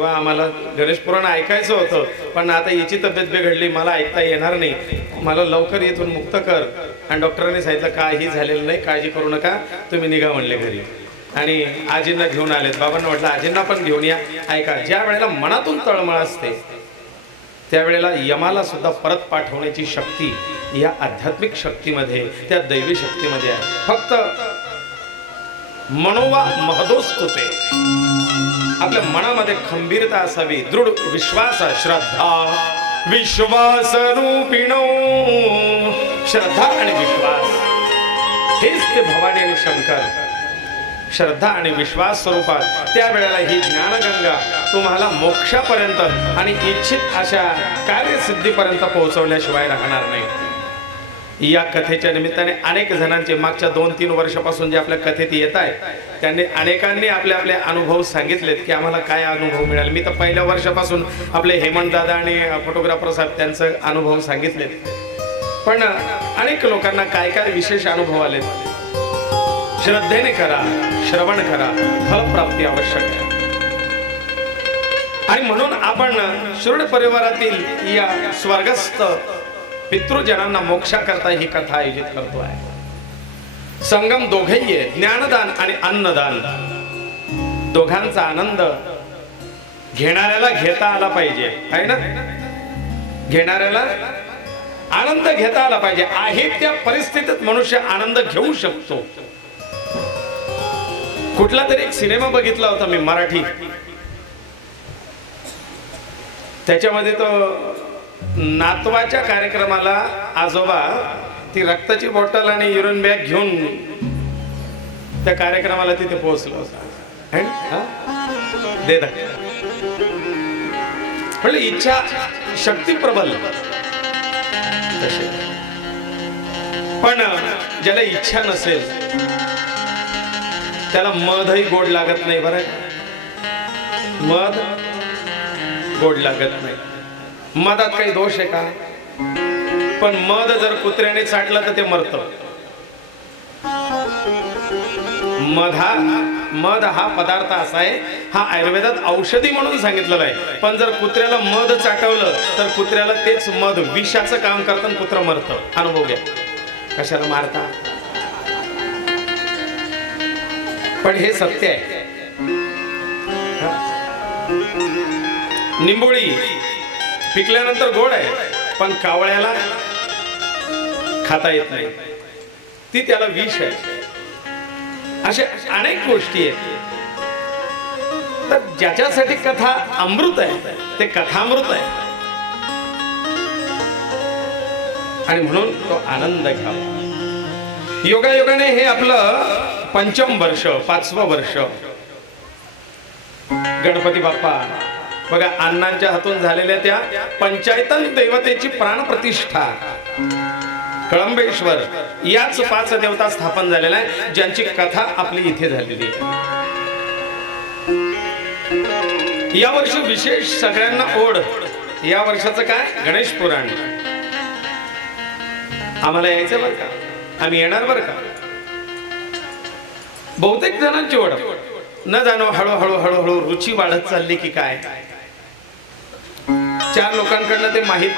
तेव्हा आम्हाला गणेश पुराण ऐकायचं होतं, पण आता याची तब्येत बिघडली, मला ऐकता येणार नाही, मला लवकर इथून मुक्त कर. आणि डॉक्टरांनी सांगितलं काही झालेलं नाही, काळजी करू नका, तुम्ही निघा म्हणले घरी. आणि आजींना घेऊन आलेत. बाबांना म्हटलं आजींना पण घेऊन या. ऐका, ज्या वेळेला मनातून तळमळ असते त्यावेळेला यमाला सुद्धा परत पाठवण्याची शक्ती या आध्यात्मिक शक्तीमध्ये, त्या दैवी शक्तीमध्ये आहे. फक्त मनोवा महदोस्तुते, आपल्या मनामध्ये खंबीरता असावी, दृढ विश्वास, श्रद्धा विश्वास रूपिणो. श्रद्धा आणि विश्वास हेच ते भवानी आणि शंकर. श्रद्धा आणि विश्वास स्वरूपात त्यावेळेला ही ज्ञानगंगा तुम्हाला मोक्षापर्यंत आणि इच्छित अशा कार्यसिद्धीपर्यंत पोहोचवल्याशिवाय राहणार नाही. या कथेच्या निमित्ताने अनेक जणांचे मागच्या 2-3 वर्षापासून जे आपल्या कथेत येत आहे, त्यांनी अनेकांनी आपले आपले अनुभव सांगितलेत की आम्हाला काय अनुभव मिळाले. मी तर पहिल्या वर्षापासून आपले हेमंत दादा आणि फोटोग्राफर साहेब त्यांचे अनुभव सांगितलेत, पण अनेक लोकांना काय काय विशेष अनुभव आलेत. श्रद्धेने करा, श्रवण करा, फलप्राप्ती आवश्यक आहे. आणि म्हणून आपण शिरोड परिवारातील या स्वर्गस्थ पितृजनांना मोक्षाकरता ही कथा आयोजित करतो आहे. संगम दोघेही आहे, ज्ञानदान आणि अन्नदान. दोघांचा आनंद घेणाऱ्याला घेता आला पाहिजे, आहे ना. घेणाऱ्याला आनंद घेता आला पाहिजे. आहे त्या परिस्थितीत मनुष्य आनंद घेऊ शकतो. कुठला तरी एक सिनेमा बघितला होता मी, मराठी. त्याच्यामध्ये तो नातवाच्या कार्यक्रमाला आजोबा ती रक्ताची बॉटल आणि युरिन बॅग घेऊन त्या कार्यक्रमाला तिथे पोहोचलो होता. दे म्हणजे इच्छा शक्ती प्रबल. पण ज्याला इच्छा नसेल त्याला मधही गोड लागत नाही. बरं, मध गोड लागत नाही. मधात काही दोष आहे का? पण मध जर कुत्र्याने चाटलं तर ते मरतं. मध हा पदार्थ असा आहे, हा आयुर्वेदात औषधी म्हणून सांगितलेला आहे. पण जर कुत्र्याला मध चाटवलं तर कुत्र्याला तेच मध विषाचं काम करतं, कुत्र मरतं. अनुभव घ्या. कशाला मारता? पण हे सत्य आहे. निंबोळी पिकल्यानंतर गोड आहे, पण कावळ्याला खाता येत नाही, ती त्याला विष आहे. अशा अनेक गोष्टी आहेत. तर ज्याच्यासाठी कथा अमृत आहे ते कथामृत आहे. आणि म्हणून तो आनंद घ्यावा. योगायोगाने हे आपलं 5व वर्ष, 5वं वर्ष. गणपती बाप्पा बघा, अण्णांच्या हातून झालेल्या त्या पंचायतन देवतेची प्राणप्रतिष्ठा कळंबेश्वर, याच 5 देवता स्थापन झालेल्या आहे, ज्यांची कथा आपली इथे झालेली आहे. या वर्षी विशेष सगळ्यांना ओढ. या वर्षाचं काय? गणेश पुराण. आम्हाला यायचं बरं का, आम्ही येणार बरं का. बहुतेक जणांची ओढ न जाणो हळूहळू हळूहळू रुची वाढत चालली की काय. 4 लोकांकडनं ते माहीत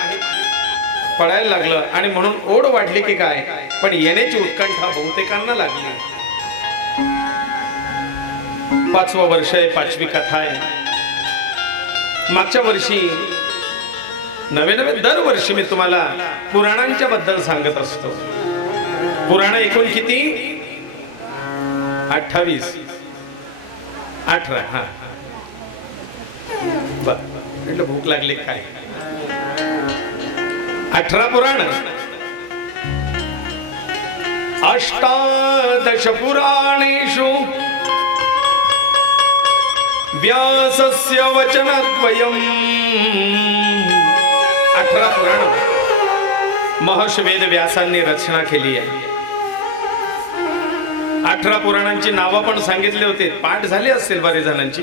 पडायला लागलं आणि म्हणून ओढ वाढली की काय. पण येण्याची उत्कंठा बहुतेकांना लागली. 5वं वर्ष आहे, 5वी कथा आहे. मागच्या वर्षी नवे दरवर्षी मी तुम्हाला पुराणांच्या बद्दल सांगत असतो. पुराण एकूण किती? 28, 18. हा म्हटलं भूक लागली काय. 18 पुराण. 18 पुराणेषु व्यासस्य वचनद्वयम्. 18 पुराण महर्षी वेद व्यासांनी रचना केली आहे. 18 पुराणांची नावं पण सांगितले होते, पाठ झाले असतील बरेच जणांची.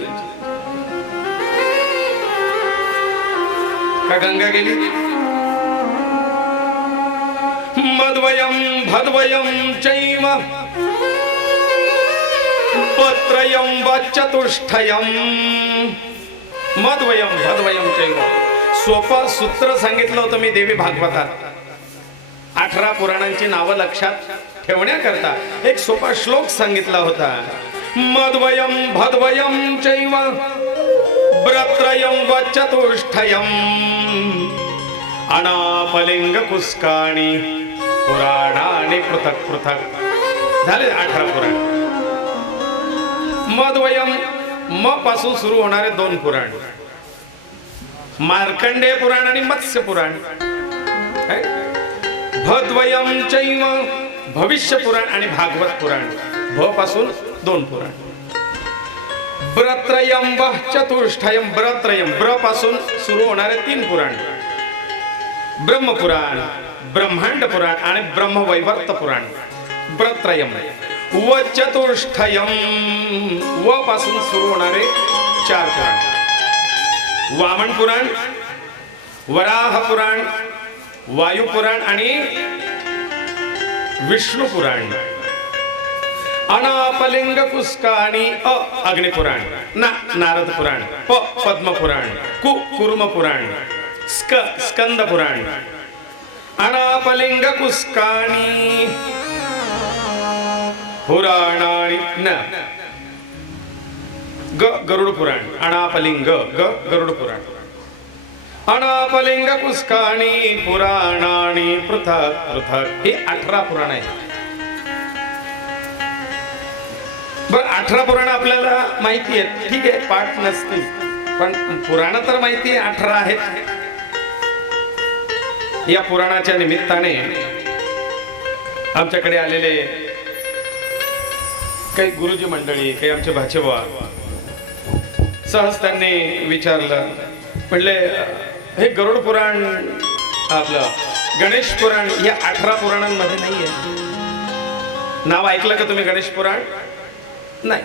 का गंगा गेली? मद्वयम् भद्वयम् चैव पत्रयम् वचतुष्टयम् मद्वयम भद्वयम चैव. सोपं सूत्र सांगितलं होतं मी देवी भागवतात. 18 पुराणांची नावं लक्षात ठेवण्याकरता एक सोपा श्लोक सांगितला होता. मद्वयम भद्वयम चैव ब्रत्रयम व चतुष्टयम अनापलिंग कुस्काणी पुराणानि पृथक पृथक. झाले 18 पुराण. मद्वयम म पासून सुरू होणारे 2 पुराण, मार्कंडेय पुराण आणि मत्स्य पुराण. भद्वयम चैव भविष्य पुराण आणि भागवत पुराण. भ पासून 2 पुराण. ब्रत्रयम व चतुष्टयम. ब्रत्रयम ब्र पासून सुरू होणारे 3 पुराण, ब्रह्मपुराण, ब्रह्मांड पुराण आणि ब्रह्मवैवर्त पुराण. ब्रत्रयम. व चतुष्टयम व पासून सुरू होणारे 4 पुराण, वामन पुराण, वराह पुराण, वायू पुराण आणि विष्णू पुराण. अनापलिंग कुस्काणी अ अग्निपुराण. नारद पुराण. प पद्म पुराण. कु कुर्म पुराण. स्क स्कंद पुराण. अनापलिंग कुस्काणी पुराणानि न ग गरुड पुराण. अनापलिंग ग गरुड पुराण. अनापलिंग कुस्काणी पुराणानि पृथक पृथक. हे 18 पुराण आहे. बर 18 पुराण आपल्याला माहिती आहे, ठीक आहे, पाठ नसतील पण पुराण तर माहिती आहे 18 आहेत. या पुराणाच्या निमित्ताने आमच्याकडे आलेले काही गुरुजी मंडळी, काही आमचे भाचेबा सहज त्यांनी विचारलं, म्हणले हे गरुड पुराण, आपलं गणेश पुराण या 18 पुराणांमध्ये नाहीये. नाव ऐकलं का तुम्ही गणेश पुराण? नाही.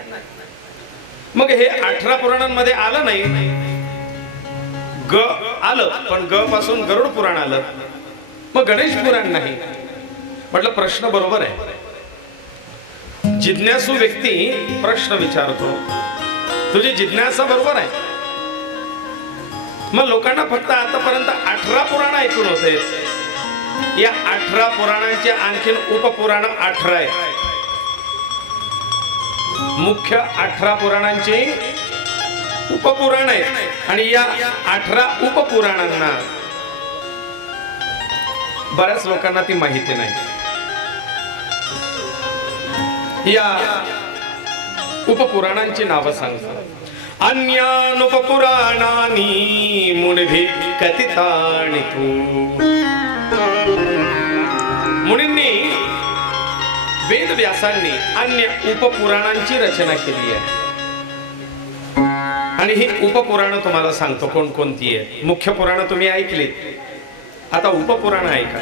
मग हे 18 पुराणांमध्ये आलं नाही. ग आलं पण ग पासून गरुड पुराण आलं, मग गणेश पुराण नाही. म्हटलं प्रश्न बरोबर आहे. जिज्ञासू व्यक्ती प्रश्न विचारतो, तुझी जिज्ञासा बरोबर आहे. मग लोकांना फक्त आतापर्यंत 18 पुराण ऐकून होते. या 18 पुराणांचे आणखीन उपपुराण 18 आहेत. मुख्य 18 पुराणांचे उपपुराण आहेत आणि या 18 उपपुराणांना बऱ्याच लोकांना ती माहिती नाही. या उपपुराणांची नावं सांगतात. अन्यानुपपुराणानि मुनिभिः कथितानि तु. मुनींनी वेदव्यासांनी अन्य उपपुराणांची रचना केली आहे आणि ही उपपुराण तुम्हाला सांगतो कोणकोणती आहे. मुख्य पुराण तुम्ही ऐकलीत, आता उपपुराण ऐका.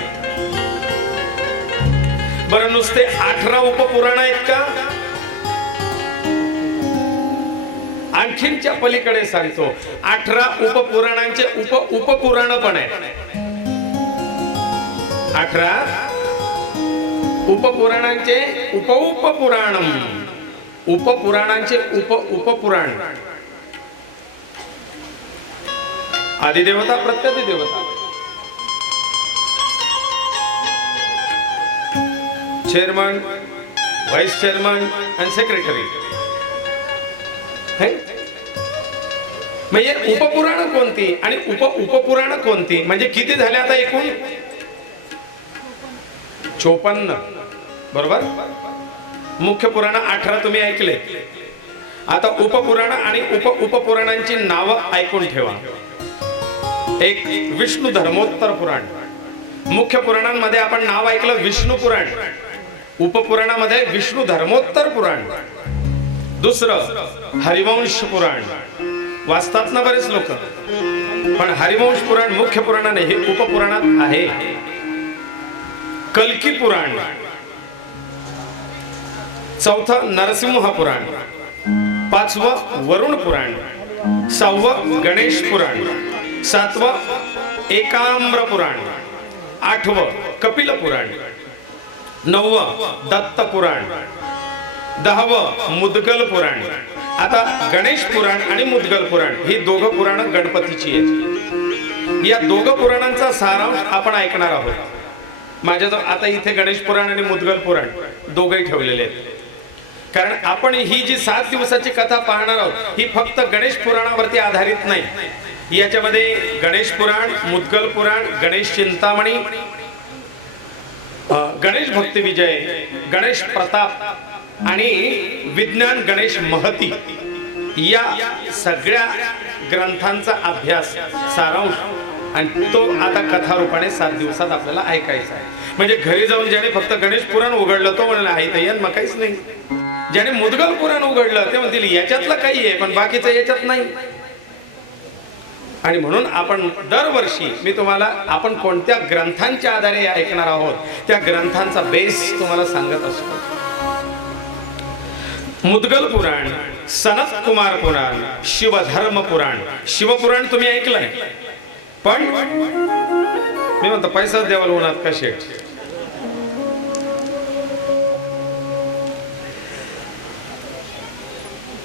बरं नुसते 18 उपपुराण आहेत का? आणखीनच्या पलीकडे सांगतो 18 उपपुराणांचे उपपुराण पण आहेत. 18 उपपुराणांचे उपपुराणम, उपपुराणांचे उपपुराण. आदिदेवता प्रत्यधिदेवता, चेअरमन, व्हाईस चेअरमन आणि सेक्रेटरी. म्हणजे उपपुराण कोणती आणि उपपुराण कोणती, म्हणजे किती झाले आता एकूण? 54. बरोबर. मुख्य पुराण 18 तुम्ही ऐकले. आता उपपुराण आणि उपपुराणांची नावं ऐकून ठेवा. एक विष्णू धर्मोत्तर पुराण. मुख्य पुराणांमध्ये आपण नाव ऐकलं विष्णू पुराण, उपपुराणामध्ये विष्णू धर्मोत्तर पुराण. दुसरं हरिवंश पुराण. वाचतात ना बरेच लोक, पण हरिवंश पुराण मुख्य पुराणाने हे उपपुराणात आहे. कल्की पुराण. चौथं नरसिंह पुराण. 5वं वरुण पुराण. 6वं गणेश पुराण. 7वं एकाम्र पुराण. 8वं कपिल पुराण. 9वं दत्त पुराण. 10वं मुद्गल पुराण. आता गणेश पुराण आणि मुद्गल पुराण ही दोघं पुराण गणपतीची आहेत. या दोघं पुराणांचा सारांश आपण ऐकणार आहोत. माझ्याजवळ आता इथे गणेश पुराण आणि मुद्गल पुराण दोघंही ठेवलेले आहेत. कारण आपण ही जी 7 दिवसाची कथा पाहणार आहोत ही फक्त गणेश पुराणावरती आधारित नाही. याच्यामध्ये गणेश पुराण, मुद्गल पुराण, गणेश चिंतामणी, गणेश भक्ती विजय, गणेश प्रताप आणि विज्ञान गणेश महती या सगळ्या ग्रंथांचा अभ्यास, सारांश, आणि तो आता कथारूपाने 7 दिवसात आपल्याला ऐकायचा आहे. म्हणजे घरी जाऊन ज्याने फक्त गणेश पुराण उघडलं तो म्हणाला आई तय्यन मग काहीच नाही. ज्याने मुद्गल पुराण उघडलं ते म्हणतील याच्यातलं काही आहे पण बाकीचं याच्यात नाही. आणि म्हणून आपण दरवर्षी मी तुम्हाला आपण कोणत्या ग्रंथांच्या आधारे ऐकणार आहोत त्या ग्रंथांचा बेस तुम्हाला सांगत असतो. मुद्गल पुराण, सनत कुमार पुराण, शिवधर्म पुराण. शिवपुराण तुम्ही ऐकलंय पण मी म्हणतो पैसा द्यावं होणार कसे.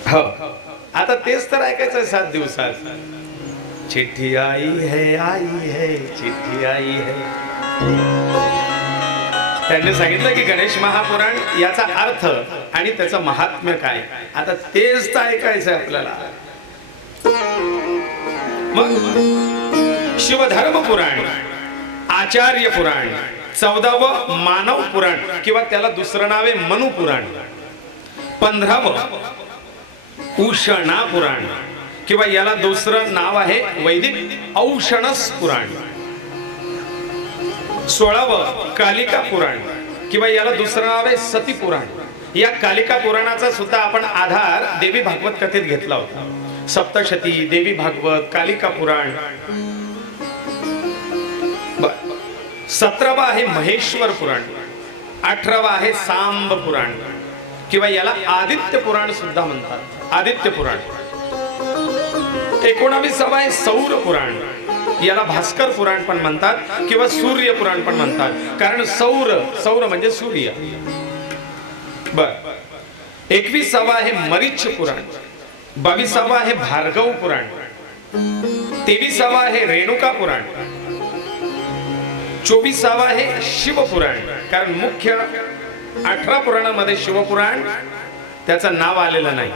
हो आता तेच तर ऐकायचं 7 दिवसात. चिट्ठी आई है चिट्ठी आई है. त्यांनी सांगितलं की गणेश महापुराण याचा अर्थ आणि त्याचं महात्म्य काय. आता तेच तर ऐकायचं आपल्याला. मग शिवधर्म पुराण, आचार्य पुराण, 14वं मानव पुराण किंवा त्याला दुसरं नाव आहे मनु पुराण, 15वं उषणा पुराण किंवा याला दुसरं नाव आहे वैदिक औषणस पुराण, 16वं कालिका पुराण किंवा याला दुसरं नाव आहे सती पुराण. या कालिका पुराणाचा सुद्धा आपण आधार देवी भागवत कथेत घेतला होता. सप्तशती, देवी भागवत, कालिका पुराण. 17वं आहे महेश्वर पुराण, 18वं आहे सांब पुराण किंवा याला आदित्य पुराण सुद्धा म्हणतात, आदित्य पुराण. 19वं आहे सौर पुराण, याला भास्कर पुराण पण म्हणतात किंवा सूर्य पुराण पण म्हणतात. कारण सौर म्हणजे सूर्य. बर. 21वं आहे मरीच पुराण, 22वं आहे भार्गव पुराण, 23वं आहे रेणुका पुराण, 24वं आहे शिवपुराण. कारण मुख्य 18 पुराणांमध्ये शिवपुराण त्याचं नाव आलेलं नाही,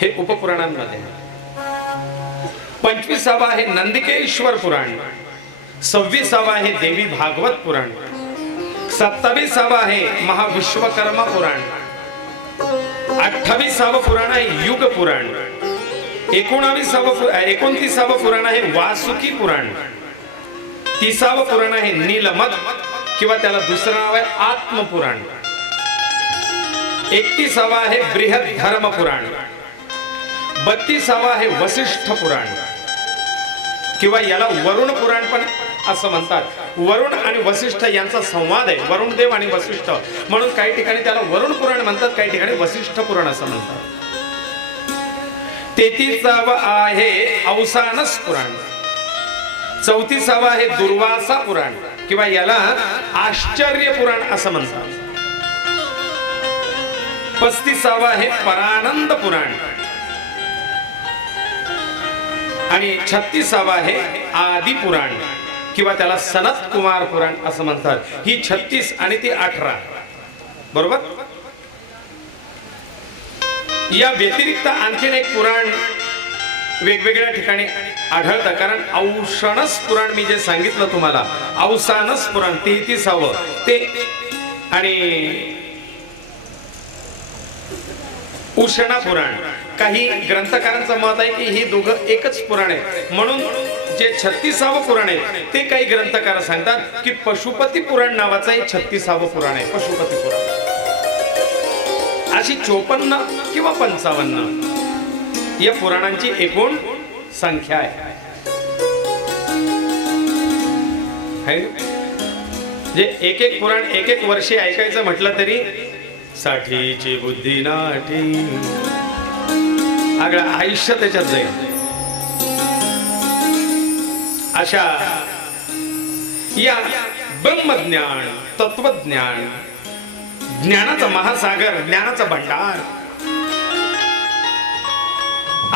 हे उपपुराणांमध्ये. 25वं आहे नंदिकेश्वर पुराण, 26वं आहे देवी भागवत पुराण, 27वं आहे महाविश्वकर्मा पुराण, 28वं पुराण आहे युग पुराण, 29वं पुराण आहे वासुकी पुराण, 30वं पुराण आहे नीलमत किंवा त्याला दुसरं नाव आहे आत्मपुराण, 31वं आहे बृहद धर्म पुराण, 32वं आहे वसिष्ठ पुराण किंवा याला वरुण पुराण पण असं म्हणतात. वरुण आणि वसिष्ठ यांचा संवाद आहे, वरुण देव आणि वसिष्ठ, म्हणून काही ठिकाणी त्याला वरुण पुराण म्हणतात, काही ठिकाणी वसिष्ठ पुराण असं म्हणतात. 33वं आहे अवसानस पुराण, 34वं आहे दुर्वासा पुराण किंवा याला आश्चर्य पुराण असं म्हणतात. 35वं आहे परानंद पुराण आणि 36वं आहे आदि पुराण किंवा त्याला सनत कुमार पुराण असं म्हणतात. ही 36 आणि ती 18 बरोबर. या व्यतिरिक्त आणखीन एक पुराण वेगवेगळ्या ठिकाणी आढळतं. कारण औषणस पुराण मी जे सांगितलं तुम्हाला, अवसानस पुराण 33वं ते आणि उषणा पुराण. काही ग्रंथकारांचं मत आहे की ही दोघं एकच पुराण आहे, म्हणून जे 36वं पुराण आहे ते काही ग्रंथकार सांगतात की पशुपती पुराण नावाचं हे 36वं पुराण आहे, पशुपती पुराण. अशी 54 किंवा 55 या पुराणांची एकूण संख्या आहे. जे एक एक पुराण एक एक वर्षी ऐकायचं म्हटलं तरी साठीची बुद्धी नाठी, आगळं आयुष्य त्याच्यात जाईल. अशा या ब्रह्मज्ञान, तत्वज्ञान, ज्ञानाचा महासागर, ज्ञानाचा भंडार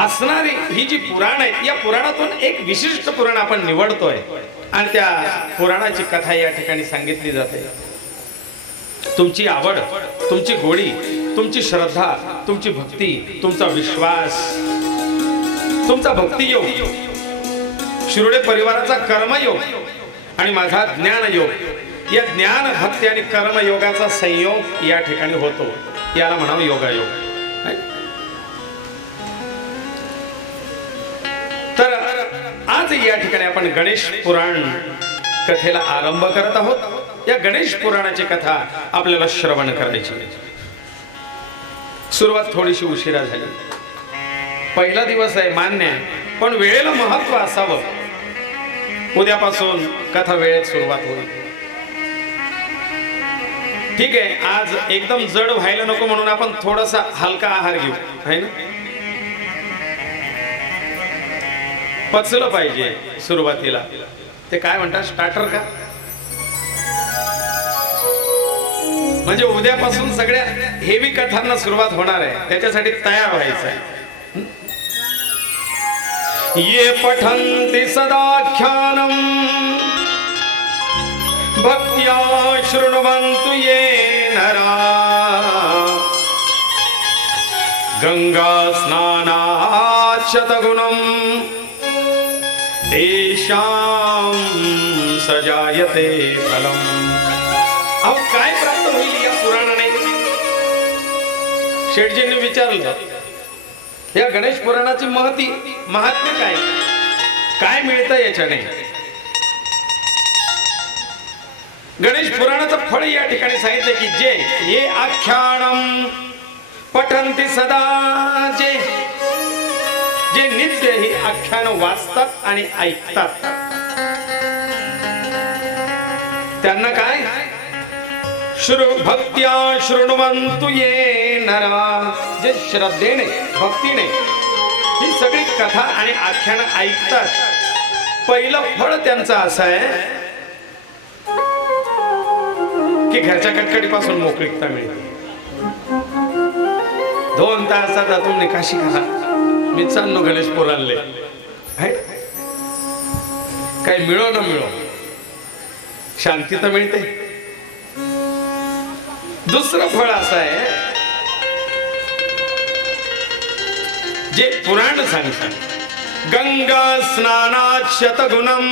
असणारी ही जी पुराण आहेत, या पुराणातून एक विशिष्ट पुराण आपण निवडतोय आणि त्या पुराणाची कथा या ठिकाणी सांगितली जाते. तुमची आवड, तुमची गोडी, तुमची श्रद्धा, तुमची भक्ती, तुमचा विश्वास, तुमचा भक्तियोग, शिरोडे परिवाराचा कर्मयोग आणि माझा ज्ञानयोग, या ज्ञान भक्ती आणि कर्मयोगाचा संयोग या ठिकाणी होतो. याला म्हणावं योगायोग. तर आज या ठिकाणी आपण गणेश पुराण कथेला आरंभ करत आहोत. या गणेश पुराणाची कथा आपल्याला श्रवण करायची. सुरुवात थोडीशी उशिरा झाली. पहिला दिवस आहे, मान्य आहे, पण वेळेला महत्व असावं. उद्यापासून कथा वेळेत सुरुवात होईल. ठीक आहे, आज एकदम जड व्हायला नको म्हणून आपण थोडासा हलका आहार घेऊ, है ना. पचलं पाहिजे सुरुवातीला. ते काय म्हणतात, स्टार्टर का, म्हणजे उद्यापासून सगळ्या हेवी कथांना सुरुवात होणार आहे, त्याच्यासाठी तयार व्हायचं आहे. ये पठन्ति सदाख्यानम भक्त्या शृण्वन्तु ये नरा गंगा स्नानात् शतगुणम् तेषां सजायते फलम्. अहो काय प्राप्त होईल या पुराणाने? शेठजींनी विचारलं, या गणेश पुराणाची महात्म्य काय, काय मिळतं याच्याने? गणेश पुराणाचं फळ या ठिकाणी सांगितलं की जे ये आख्यानम पठन्ति सदा, जे नित्य ही आख्यान वाचतात आणि ऐकतात त्यांना काय, भक्त्या शृण्वन्तु ये नरा, जे श्रद्धेने भक्तीने ही सगळी कथा आणि आख्यान ऐकतात, पहिलं फळ त्यांचं असं आहे की घरच्या कटकटीपासून मोकळीकता मिळते. 2 तासात तुम्ही काशी करा, मी चाललो गणेश पुराणले, काही मिळो न मिळो शांती तर मिळते. दुसरं फळ असं आहे जे पुराण सांगतात, गंगा स्नानात् शतगुणम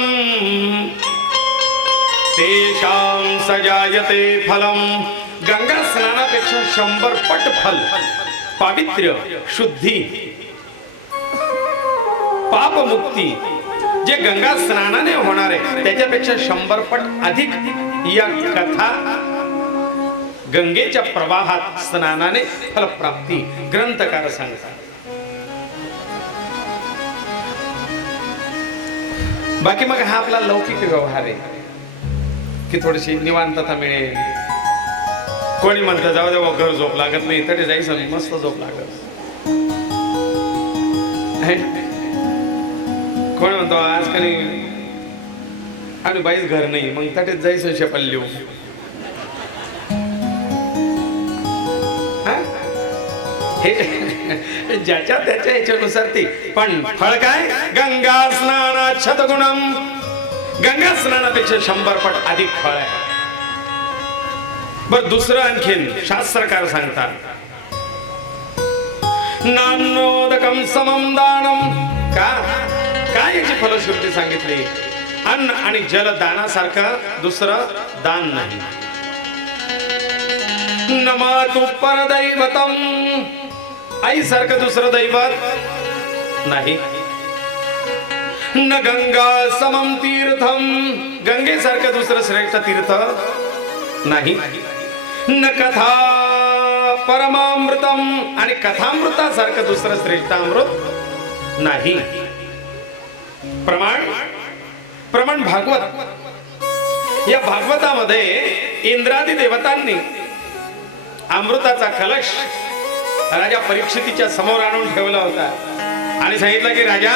तेषां सजायते फलम. गंगा स्नानापेक्षा 100 पट फल, पावित्र्य, शुद्धी, पापमुक्ती जे गंगा स्नानाने होणार आहे त्याच्यापेक्षा 100 पट अधिक या कथा गंगेच्या प्रवाहात स्नानाने फलप्राप्ती ग्रंथकार सांगतात. बाकी मग हा आपला लौकिक व्यवहार आहे की थोडीशी निवांतता मिळेल. कोणी म्हणतं जाऊ दे घर झोप लागत नाही, तरी जायचं मस्त झोप लागत. कोण म्हणतो आज कधी आणि बाईच घर नाही, मग तटेच जायचं शपल लिहू. ज्याच्या त्याच्या याच्यानुसार ती, पण फळ काय, गंगा स्नानात् शतगुणम. गंगा स्नानापेक्षा 100 पट अधिक फळ आहे. बर दुसरं आणखीन शास्त्रकार सांगतात, नान्नोदकम समम दानम. का काय याची फलश्रुती सांगितली? अन्न आणि जल दानासारखं दुसरं दान नाही. नमातु परदैवतम, आई सारखं दुसरं दैवत नाही. न गंगा समम तीर्थम, गंगेसारखं दुसरं श्रेष्ठ तीर्थ नाही. न कथा परमामृतम, आणि कथामृतासारखं दुसरं श्रेष्ठ अमृत नाही. प्रमाण भागवत. या भागवतामध्ये इंद्रादी देवतांनी अमृताचा कलश राजा परीक्षितीच्या समोर आणून ठेवला होता आणि सांगितलं की राजा,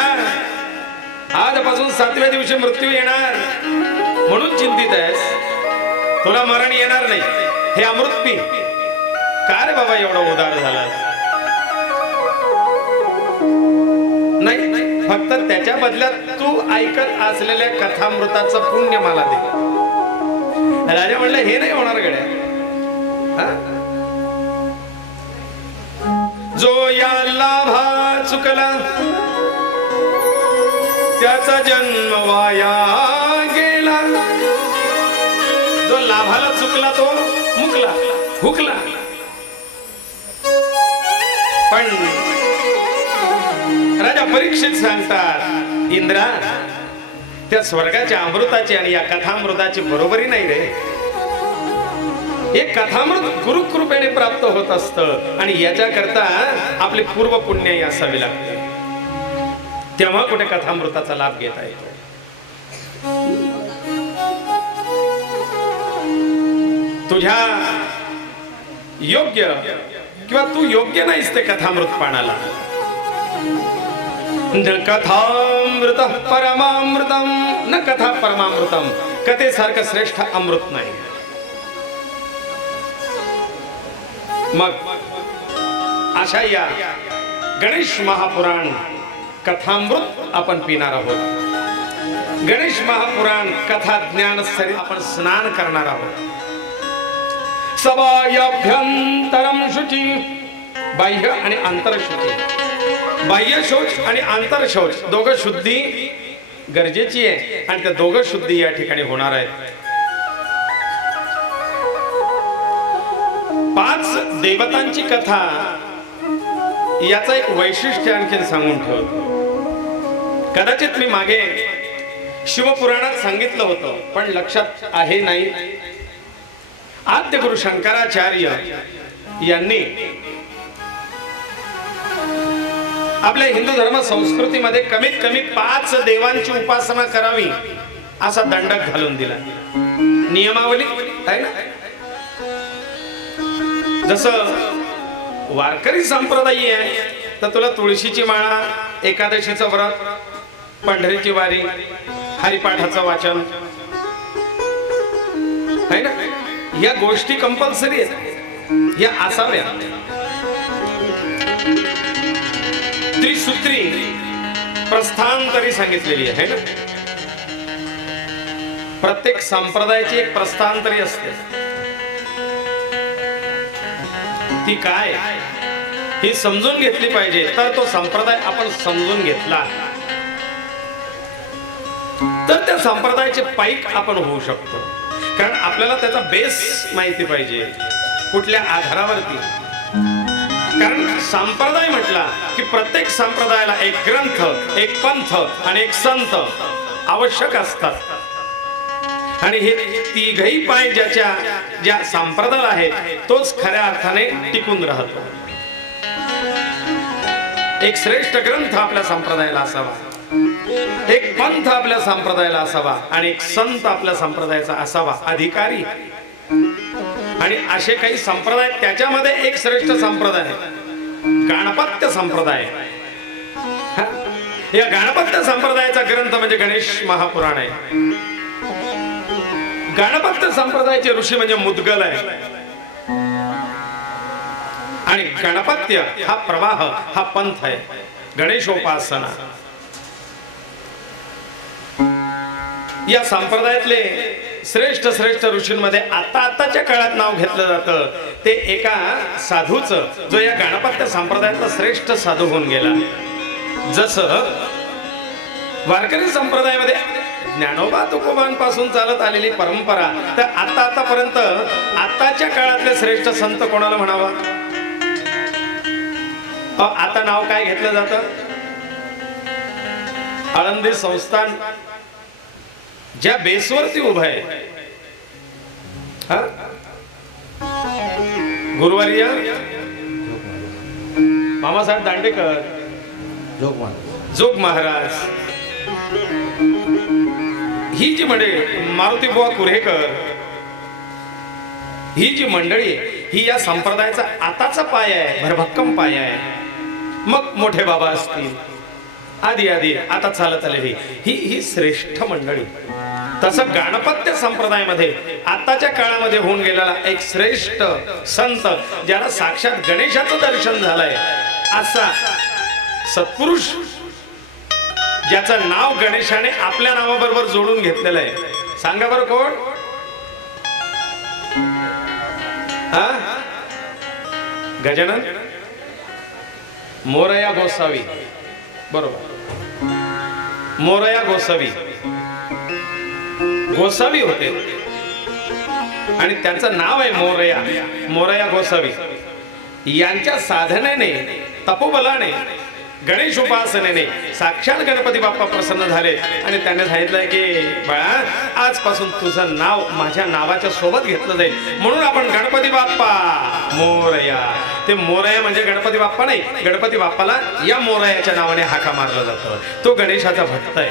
आजपासून 7व्या दिवशी मृत्यू येणार म्हणून चिंतित आहेस, तुला मरण येणार नाही, हे अमृत पी. का रे बाबा एवढा उदार झाला? नाही, फक्त त्याच्या बदल्यात तू ऐकत असलेल्या कथामृताचं पुण्य मला दे. राजा म्हणलं हे नाही होणार गड्या. जो या लाभा चुकला त्याचा जन्म वाया गेला. जो लाभाला चुकला तो मुकला, हुकला. पण राजा परीक्षित सांगतात, इंद्रा, त्या स्वर्गाच्या अमृताची आणि या कथामृताची बरोबरी नाही रे. हे कथामृत गुरुकृपेने प्राप्त होत असतं आणि याच्याकरता आपले पूर्व पुण्यही असावे लागते. तेव्हा कुठे कथामृताचा लाभ घेता येतो. तुझ्या योग्य किंवा तू योग्य नाहीस ते कथामृत पाणाला. न कथामृत परमामृतम न कथा परमामृतम. कथेसारखं श्रेष्ठ अमृत नाही. मग अशा या गणेश महापुराण कथामृत आपण पिणार आहोत. गणेश महापुराण कथा ज्ञान सरित आपण स्नान करणार आहोत. सबायाभ्यंतरम शुची, बाह्य आणि आंतर शुची. बाह्य शौच आणि आंतर शौच दोघं शुद्धी गरजेची आहे आणि त्या दोघं शुद्धी या ठिकाणी होणार आहेत. 5 देवतांची कथा याचं एक वैशिष्ट्य आणखी सांगून ठेवतो. कदाचित मी मागे शिवपुराणात सांगितलं होतं पण लक्षात आहे नाही. आद्य गुरु शंकराचार्य यांनी आपल्या हिंदू धर्म संस्कृतीमध्ये कमीत कमी 5 देवांची उपासना करावी असा दंडक घालून दिला. नियमावली आहे ना. जसं वारकरी संप्रदाय आहे तर तुला तुळशीची माळा, एकादशीचं व्रत, पंढरीची वारी, हरिपाठाचं वाचन आहे ना. या गोष्टी कंपल्सरी आहेत, या असाव्या. त्रिसूत्री प्रस्थानतरी सांगितलेली आहे ना. प्रत्येक संप्रदायाची एक प्रस्थानतरी असते. ती काय ही समजून घेतली पाहिजे तर तो संप्रदाय आपण समजून घेतला तर त्या संप्रदायाचे पाईक आपण होऊ शकतो. कारण आपल्याला त्याचा बेस माहिती पाहिजे, कुठल्या आधारावरती. कारण संप्रदाय म्हटला की प्रत्येक संप्रदायाला एक ग्रंथ, एक पंथ आणि एक संत आवश्यक असतात. आणि हे तिघही पाय ज्या संप्रदायाला आहेत तोच खऱ्या अर्थाने टिकून राहतो. एक श्रेष्ठ ग्रंथ आपल्या संप्रदायाला असावा, एक पंथ आपल्या संप्रदायाला असावा आणि एक संत आपल्या संप्रदायाचा असावा, अधिकारी. आणि असे काही संप्रदाय, त्याच्यामध्ये एक श्रेष्ठ संप्रदाय गणपत्य संप्रदाय. या गणपत्य संप्रदायाचा ग्रंथ म्हणजे गणेश महापुराण आहे. गणपत्य संप्रदायाचे ऋषी म्हणजे मुद्गल आहे. आणि गणपत्य हा प्रवाह, हा पंथ आहे, गणेशोपासना. या संप्रदायातले श्रेष्ठ श्रेष्ठ ऋषींमध्ये आताच्या काळात नाव घेतलं जातं ते एका साधूचं, जो या गणपत्य संप्रदायातला श्रेष्ठ साधू होऊन गेला. जसं वारकरी संप्रदायामध्ये ज्ञानोबा तुकोबांपासून चालत आलेली परंपरा, तर आतापर्यंत आताच्या काळातले श्रेष्ठ संत कोणाला म्हणावा? आता नाव काय घेतलं जातं? आळंदी संस्थान ज्या बेसवरती उभं आहे, गुरुवर्य मामासाहेब दांडेकर, जोग महाराज, ही जी मंडळी, मारुती बुवा कुऱ्हेकर, ही जी मंडळी, ही या संप्रदायाचा आताचा पाया आहे, भरभक्कम पाया आहे. मग मोठे बाबा असतील, आधी आधी आता चालत आलेली ही श्रेष्ठ मंडळी. तसं गणपत्य संप्रदायामध्ये आताच्या काळामध्ये होऊन गेलेला एक श्रेष्ठ संत, ज्याला साक्षात गणेशाचं दर्शन झालंय, असा सत्पुरुष ज्याचं नाव गणेशाने आपल्या नावाबरोबर जोडून घेतलेलं आहे. सांगा बरं कोण? गजानन मोरया गोसावी. बरोबर, मोरया गोसावी होते आणि त्यांचं नाव आहे मोरया गोसावी. यांच्या साधनेने, तपोबलाने, गणेश उपासनेने साक्षात गणपती बाप्पा प्रसन्न झाले आणि त्यांनी सांगितलंय की बाळा, आजपासून तुझं नाव माझ्या नावाच्या सोबत घेतलं जाईल, म्हणून आपण गणपती बाप्पा मोरया. ते मोरया म्हणजे गणपती बाप्पा नाही, गणपती बाप्पाला या मोरयाच्या नावाने हाका मारला जातो. तो गणेशाचा भक्त आहे.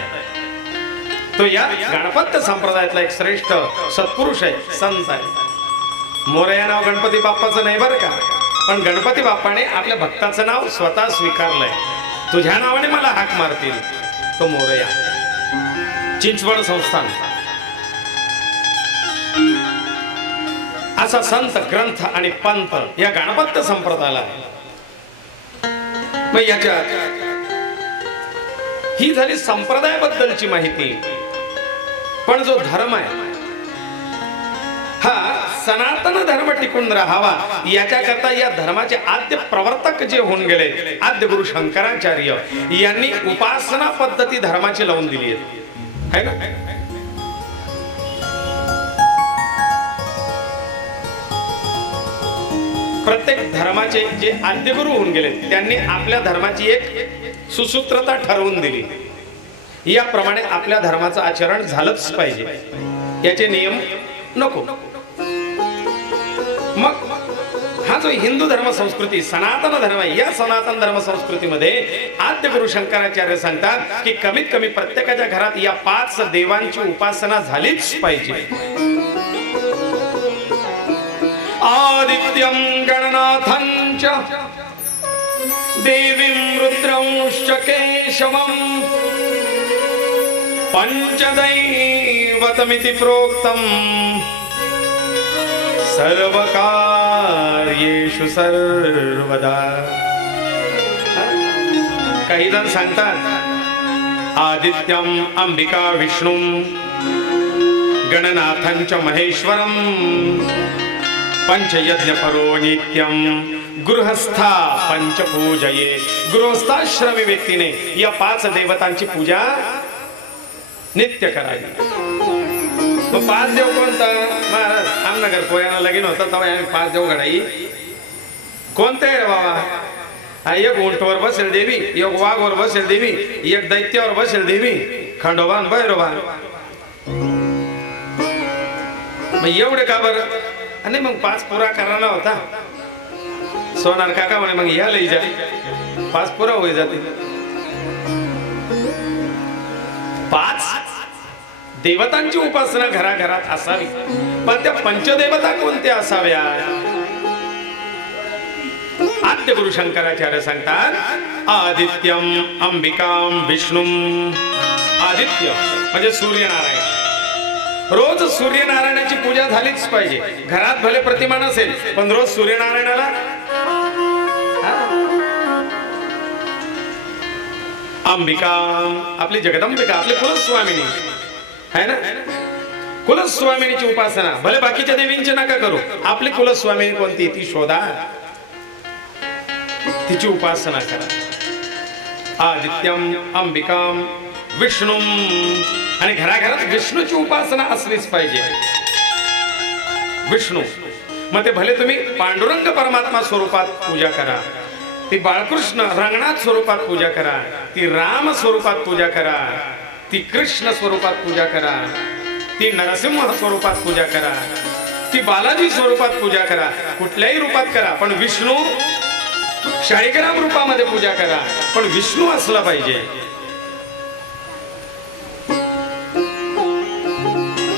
तो या गणपत्य संप्रदायातला एक श्रेष्ठ सत्पुरुष आहे, संत आहे. मोरया नाव गणपती बाप्पाचं नाही बरं का, पण गणपती बाप्पाने आपल्या भक्ताचं नाव स्वतः स्वीकारलंय. तुझ्या नावाने मला हाक मारतील. तो मोरया, चिंचवड संस्थान. असा संत, ग्रंथ आणि पंथ या गणपत्य संप्रदायाला. मग याच्यात ही झाली संप्रदायाबद्दलची माहिती. पण जो धर्म आहे हा सनातन धर्म टिकून राहावा याच्याकरता या धर्माचे आद्य प्रवर्तक जे होऊन गेले आद्य गुरु शंकराचार्य यांनी उपासना पद्धती धर्माची लावून दिली आहे ना. प्रत्येक धर्माचे जे आद्य गुरु होऊन गेले त्यांनी आपल्या धर्माची एक सुसूत्रता ठरवून दिली. याप्रमाणे आपल्या धर्माचं आचरण झालंच पाहिजे, याचे नियम नको. मग हा जो हिंदू धर्म संस्कृती सनातन धर्म आहे, या सनातन धर्म संस्कृतीमध्ये आद्य गुरु शंकराचार्य सांगतात की कमीत कमी प्रत्येकाच्या घरात या 5 देवांची उपासना झालीच पाहिजे. आदित्यं गणनाथं च देवीं रुद्रंश्च केशवं पंचदैवतमिति प्रोक्तम् सर्वकार्येषु सर्वदा. काही जण सांगतात आदित्यं अंबिका विष्णुं गणनाथं च महेश्वरं पंचयज्ञ परो नित्यं गृहस्था पंचपूजये. गृहस्थाश्रमी व्यक्तीने या 5 देवतांची पूजा नित्य करावी. मग 5 देव कोणता? महाराज आमनगर पोऱ्याला लगीन होतं तेव्हा आम्ही 5 देव घडाई. कोणते रे बाबा? एक उंटवर बसेल देवी, एक वाघवर बसेल देवी, एक दैत्यावर बसेल देवी, खंडोबा आणि भैरोबा. मग एवढे का बरं? आणि मग 5 पुरा करायला होता. सोनार काका म्हणे मग या लई जा, 5 पुरा होई जाते. 5 देवतांची उपासना घराघरात असावी. पण त्या पंचदेवता कोणत्या असाव्या? आद्य गुरु शंकराचार्य सांगतात आदित्यं अंबिकां विष्णुं. आदित्य म्हणजे सूर्यनारायण. रोज सूर्यनारायणाची पूजा झालीच पाहिजे. घरात भले प्रतिमा नसेल पण रोज सूर्यनारायणाला. अंबिका आपली जगदंबिका, आपली कुलस्वामिनी है ना. कुलस्वामिनीची उपासना. भले बाकीच्या देवींची नका करू, आपली कुलस्वामिनी कोणती ती शोधा, तिची उपासना करा. आदित्यं अंबिकां विष्णू. आणि घराघरात विष्णूची उपासना असलीच पाहिजे. विष्णू मग ते भले तुम्ही पांडुरंग परमात्मा स्वरूपात पूजा करा, ती बाळकृष्ण रंगनाथ स्वरूपात पूजा करा, ती राम स्वरूपात पूजा करा, ती कृष्ण स्वरूपात पूजा करा, ती नरसिंह स्वरूपात पूजा करा, ती बालाजी स्वरूपात पूजा करा, कुठल्याही रूपात करा. पण विष्णू शाळीग्राम रूपामध्ये पूजा करा, पण विष्णू असला पाहिजे.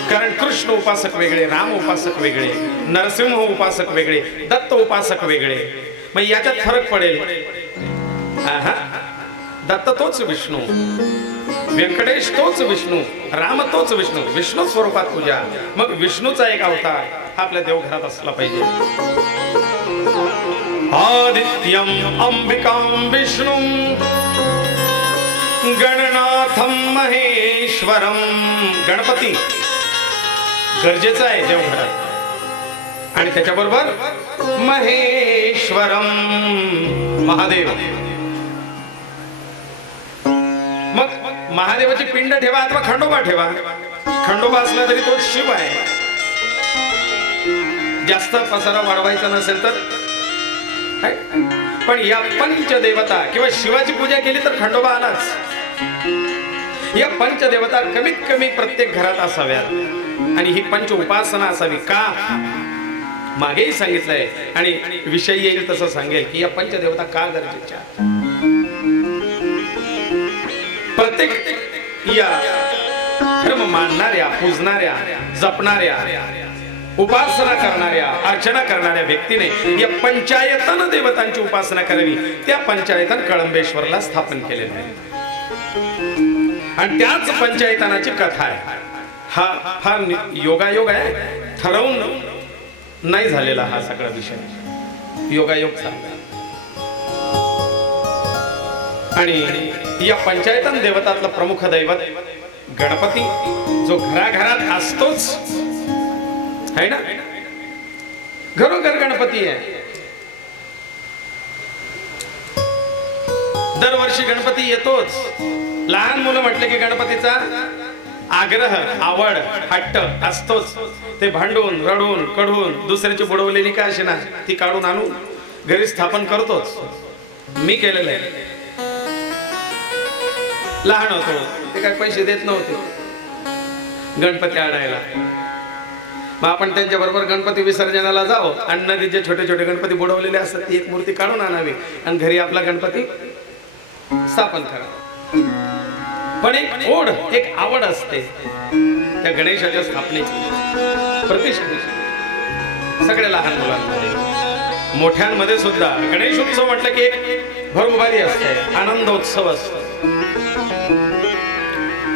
कारण कृष्ण उपासक वेगळे, राम उपासक वेगळे, नरसिंह उपासक वेगळे, दत्त उपासक वेगळे. मग याच्यात फरक पडेल. दत्त तोच विष्णू, व्यंकटेश तोच विष्णू, राम तोच विष्णू, विष्णू स्वरूपात पूजा. मग विष्णूचा एक अवतार आपल्या देवघरात असला पाहिजे. आदित्यम अंबिकां विष्णू गणनाथम महेश्वरम. गणपती गरजेचा आहे देवघरात. आणि त्याच्याबरोबर महेश्वरम महादेव. मग महादेवाची पिंड ठेवा अथवा खंडोबा ठेवा. खंडोबा असला तरी तो शिव आहे. जास्त पसारा वाढवायचा नसेल तर. पण या पंचदेवता किंवा शिवाची पूजा केली तर खंडोबा आलाच. या पंचदेवता कमीत कमी प्रत्येक घरात असाव्यात. आणि ही पंच उपासना असावी. का मागेही सांगितलंय आणि विषय येईल तसं सांगेल की या पंचदेवता का गरजेच्या. प्रत्येक या धर्म मानणाऱ्या, पूजणाऱ्या, जपणाऱ्या, उपासना करणाऱ्या, अर्चना करणाऱ्या व्यक्तीने या पंचायतन देवतांची उपासना करावी. त्या पंचायतन कळंबेश्वरला स्थापन केलेलं आहे. आणि त्याच पंचायतनाची कथा आहे. हा फार योगायोग आहे. ठरवून नाही झालेला हा सगळा विषय, योगायोगचा. आणि या पंचायतन देवतातलं प्रमुख दैवत गणपती, जो घराघरात असतोच है ना. घरोघर गणपती आहे. दरवर्षी गणपती येतोच. लहान मुलं म्हटले की गणपतीचा आग्रह, आवड, हट्ट असतोच. ते भांडून रडून कढून दुसऱ्याची बुडवलेली का असे ना ती काढून आणून घरी स्थापन करतोच. मी केलेलं आहे. लहान होतो ते काय पैसे देत नव्हते गणपती आणायला. मग आपण त्यांच्या बरोबर गणपती विसर्जनाला जावं आणि नदीचे छोटे छोटे गणपती बुडवलेले असतात ती एक मूर्ती काढून आणावी आणि घरी आपला गणपती स्थापन करावा. पण एक ओढ, एक आवड असते त्या गणेशाच्या स्थापनेची, प्रतिष्ठेची. सगळ्या लहान मुलांमध्ये, मोठ्यांमध्ये सुद्धा गणेशोत्सव म्हटलं की एक भरभराटी असते, आनंदोत्सव असतो.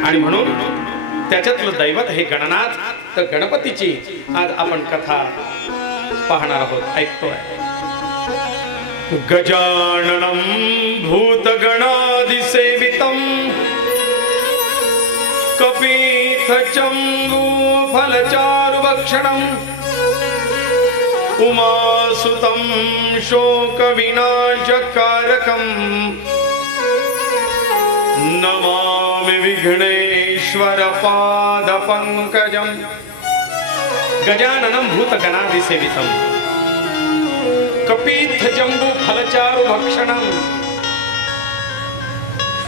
आणि म्हणून त्याच्यातलं दैवत हे गणनाथ. तर गणपतीची आज आपण कथा पाहणार आहोत, ऐकतोय. गजाननं भूतगणादिसेवितं कपीथचम्बू फलचारुभक्षणं उमासुतं शोकविनाशकारकं नमामि विघ्नेश्वर पादपङ्कजं. गजाननं भूतगणादिसेवितं कपीथजम्बू फलचारुभक्षणं.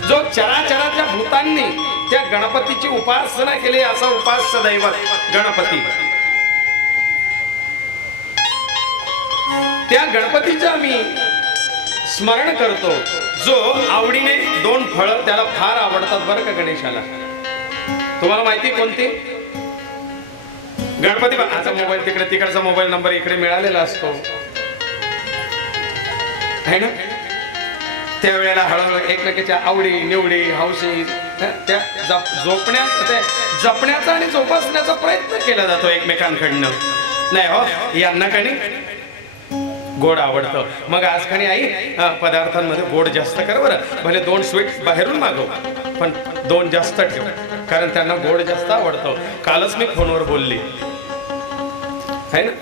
जो चराचराच्या भूतांनी त्या गणपतीची उपासना केली असा उपास्य दैवत गणपती. त्या गणपतीचं आम्ही स्मरण करतो, जो आवडीने दोन फळं त्याला फार आवडतात बरं का गणेशाला. तुम्हाला माहिती कोणती? गणपती बाप्पाचा मोबाईल तिकडे, तिकडचा मोबाईल नंबर इकडे मिळालेला असतो है ना. त्यावेळेला हळूहळू एकमेकाच्या आवडी निवडी हौशी त्या जपण्याचा आणि जोपासण्याचा प्रयत्न केला जातो एकमेकांकडनं. नाही हो, यांना कणी गोड आवडतं. मग आज कणी आई पदार्थांमध्ये गोड जास्त कर बरं. भले 2 स्वीट बाहेरून मागव पण 2 जास्त ठेव, कारण त्यांना गोड जास्त आवडतं. कालच मी फोनवर बोलली है ना.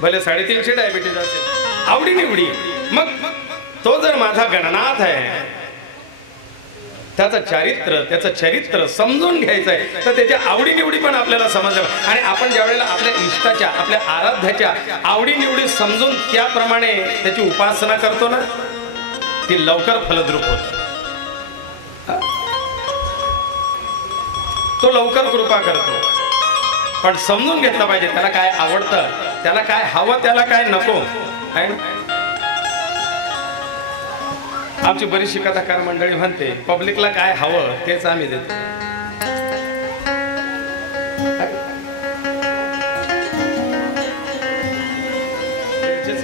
भले 350 डायबिटीज असेल, आवडी निवडी. मग तो जर माझा गणनाथ आहे, त्याचं चरित्र समजून घ्यायचं आहे, तर त्याच्या आवडी निवडी पण आपल्याला समजावं. आणि आपण ज्या वेळेला आपल्या इष्टाच्या, आपल्या आराध्याच्या आवडी निवडी समजून त्याप्रमाणे त्याची उपासना करतो ना, ती लवकर फलद्रूप होते. तो लवकर कृपा करतो. पण समजून घेतलं पाहिजे त्याला काय आवडतं, त्याला काय हवं, त्याला काय नको आहे. आमची बरीचशी कथाकार मंडळी म्हणते पब्लिकला काय हवं तेच आम्ही देतो.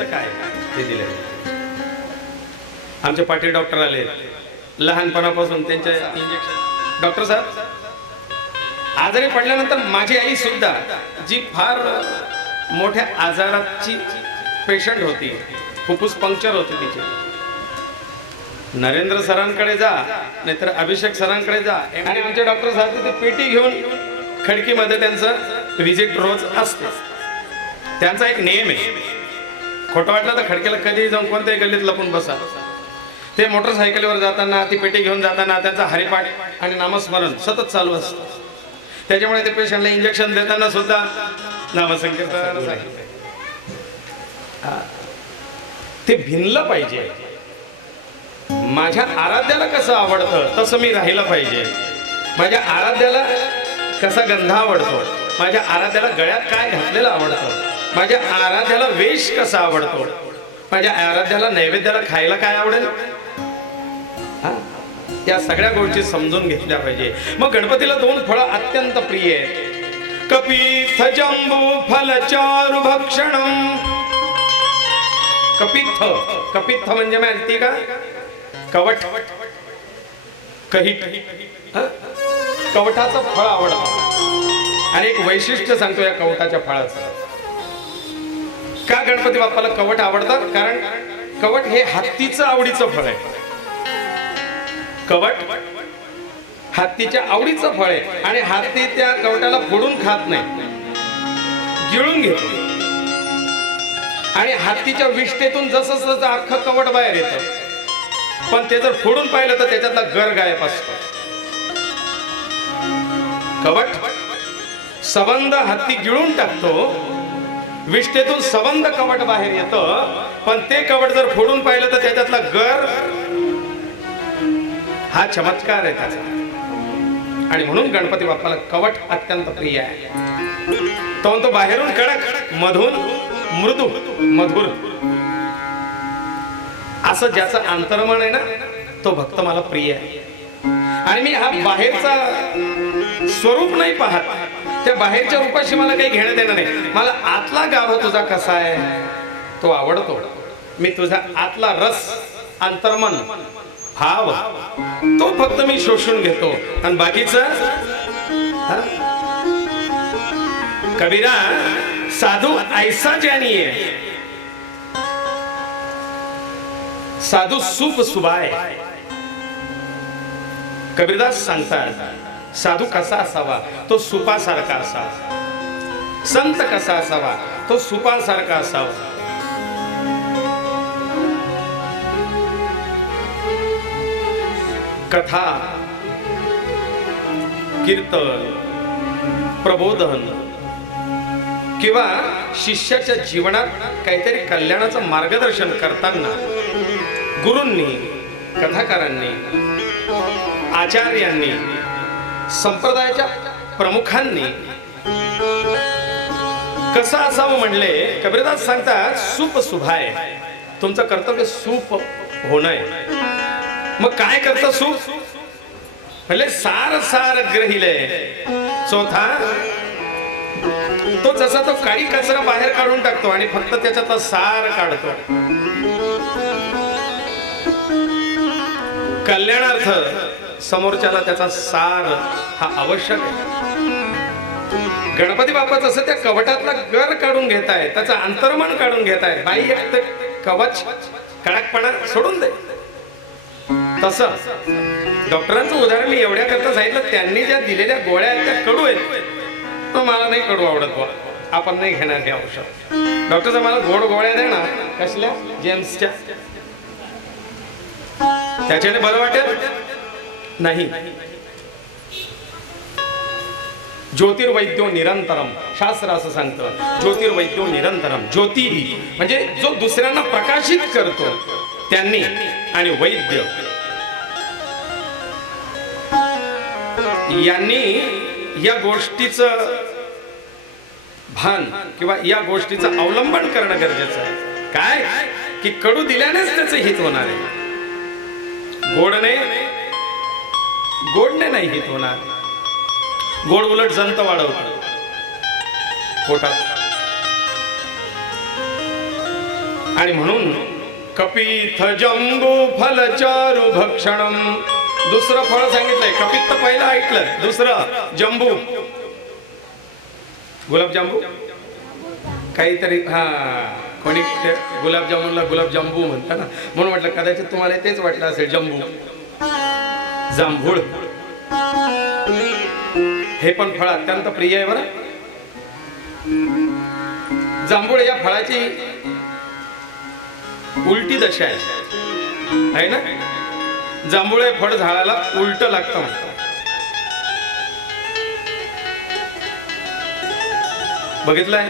काय ते दिले. आमचे पाटील डॉक्टर आले, लहानपणापासून त्यांच्या इंजेक्शन. डॉक्टर साहेब, आजारी पडल्यानंतर माझी आई सुद्धा, जी फार मोठ्या आजाराची पेशंट होती, फुफ्फुस पंक्चर होती तिची, नरेंद्र सरांकडे जा नाहीतर अभिषेक सरांकडे जा, आणि आमचे डॉक्टर साहेब तिथे पेटी घेऊन खिडकीमध्ये त्यांचं व्हिजिट रोज असते. त्यांचा एक नियम आहे, खोटं वाटलं तर खडक्याला कधीही जाऊन कोणत्याही गल्लीत लपून बसा. ते मोटरसायकलीवर जाताना, ती पेटी घेऊन जाताना त्यांचा हरिपाठ आणि नामस्मरण सतत चालू असतं. त्याच्यामुळे ते पेशंटला इंजेक्शन देताना सुद्धा नामसंकीर्तन सांगितलंय. ते भिनलं पाहिजे. माझ्या आराध्याला कसं आवडतं तसं मी राहिलं पाहिजे. माझ्या आराध्याला कसा गंध आवडतो, माझ्या आराध्याला गळ्यात काय घातलेलं आवडतं, माझ्या आराध्याला वेश कसा आवडतो, माझ्या आराध्याला नैवेद्याला खायला काय आवडेल, या सगळ्या गोष्टी समजून घेतल्या पाहिजे. मग गणपतीला 2 फळं अत्यंत प्रिय आहेत. कपित्थ जंबू फल चारु भक्षणम. कपित्थ, कपित्थ म्हणजे माहिती का? कवट, कहिट, कवटाचं फळ आवडतं. आणि एक वैशिष्ट्य सांगतो या कवटाच्या फळाचं. का गणपती बाप्पाला कवट आवडतात? कारण कवट हे हत्तीचं आवडीचं फळ आहे. कवट हत्तीच्या आवडीचं फळ आहे, आणि हत्ती त्या कवटाला फोडून खात नाही, गिळून घेतो. आणि हत्तीच्या विष्ठेतून जसं जसं अख्खं कवट बाहेर येतं, पण ते जर फोडून पाहिलं तर त्याच्यातला गर गायब असतो. कवट सबंध हत्ती गिळून टाकतो, विष्ठेतून सबंध कवट बाहेर येतं, पण ते कवट जर फोडून पाहिलं तर त्याच्यातला गर, हा चमत्कार आहे त्याचा. आणि म्हणून गणपती बाप्पाला कवट अत्यंत प्रिय आहे. तो बाहेरून कडक, मधून मृदू मधुर, असं ज्याचं अंतर्मन आहे ना, तो भक्त मला प्रिय आहे. आणि मी हा बाहेरचा स्वरूप नाही पाहत, त्या बाहेरच्या रूपाशी मला काही घेणं देणं नाही. मला आतला गाभा तुझा कसा आहे तो आवडतो. मी तुझा आतला रस, अंतर्मन, भाव, तो फक्त मी शोषून घेतो. आणि बाकीचं कबीरा साधू ऐसा जानिए, साधू सुप सुबाय. कबीरदास सांगतात, साधू कसा असावा? तो सुपासारखा असावा. संत कसा असावा? तो सुपासारखा असावा. कथा, कीर्तन, प्रबोधन किंवा शिष्याच्या जीवनात काहीतरी कल्याणाचं मार्गदर्शन करताना गुरूंनी, कथाकारांनी, आचार्यांनी, संप्रदायाच्या प्रमुखांनी कसं असावं म्हणले. कबीरदास सांगतात, सूप सुभाय. तुमचं कर्तव्य सूप होणं आहे. मग काय करतं सूप? म्हणजे सार सार ग्रहिले चौथा. तो जसा तो काळी कचरा बाहेर काढून टाकतो आणि फक्त त्याच्यातला सार काढतो. कल्याणार्थ समोरच्याला त्याचा सार हा आवश्यक आहे. गणपती बाप्पा जसं त्या कवटातला गर काढून घेताय, त्याचा अंतर्मन काढून घेताय, बाह्य कवच कडकपणा सोडून दे. तसं डॉक्टरांचं उदाहरण मी एवढ्या करता सांगितलं, त्यांनी ज्या दिलेल्या गोळ्या आहेत त्या कडू आहेत. तो मला नाही कडू आवडत बा, आपण नाही घेणार हे औषध. डॉक्टरचा मला गोड गोळ्या द्या ना. कसल्या? जेम्सच्या. त्याच्याने बरं वाटेल नाही. ज्योतिर्वैद्यो निरंतरम, शास्त्र असं सांगतं. ज्योतिर्वैद्यो निरंतरम. ज्योती म्हणजे जो दुसऱ्यांना प्रकाशित करतो त्यांनी, आणि वैद्य यांनी या गोष्टीचं भान किंवा या गोष्टीचं अवलंबन करणं गरजेचं आहे. काय की कडू दिल्यानेच त्याचं हित होणार आहे. गोडने नाही हित होणार. गोड उलट जंत वाढवतो पोटात. आणि म्हणून कपिथ जंबू फल चारु भक्षणम. दुसरं फळ सांगितलंय. कपित तर पहिलं ऐकलं, दुसरं जंबू गुलाबजांबू काहीतरी. हा, कोणी गुलाबजामुनला गुलाबजांबू म्हणता ना, म्हणून म्हटलं कदाचित तुम्हाला तेच वाटलं असेल. जंबू जांभूळ हे पण फळ अत्यंत प्रिय आहे बरं. जांभूळ या फळाची उलटी दशा आहे ना. जांभूळ हे फळ झाडाला उलट लागतं म्हणतात. बघितलंय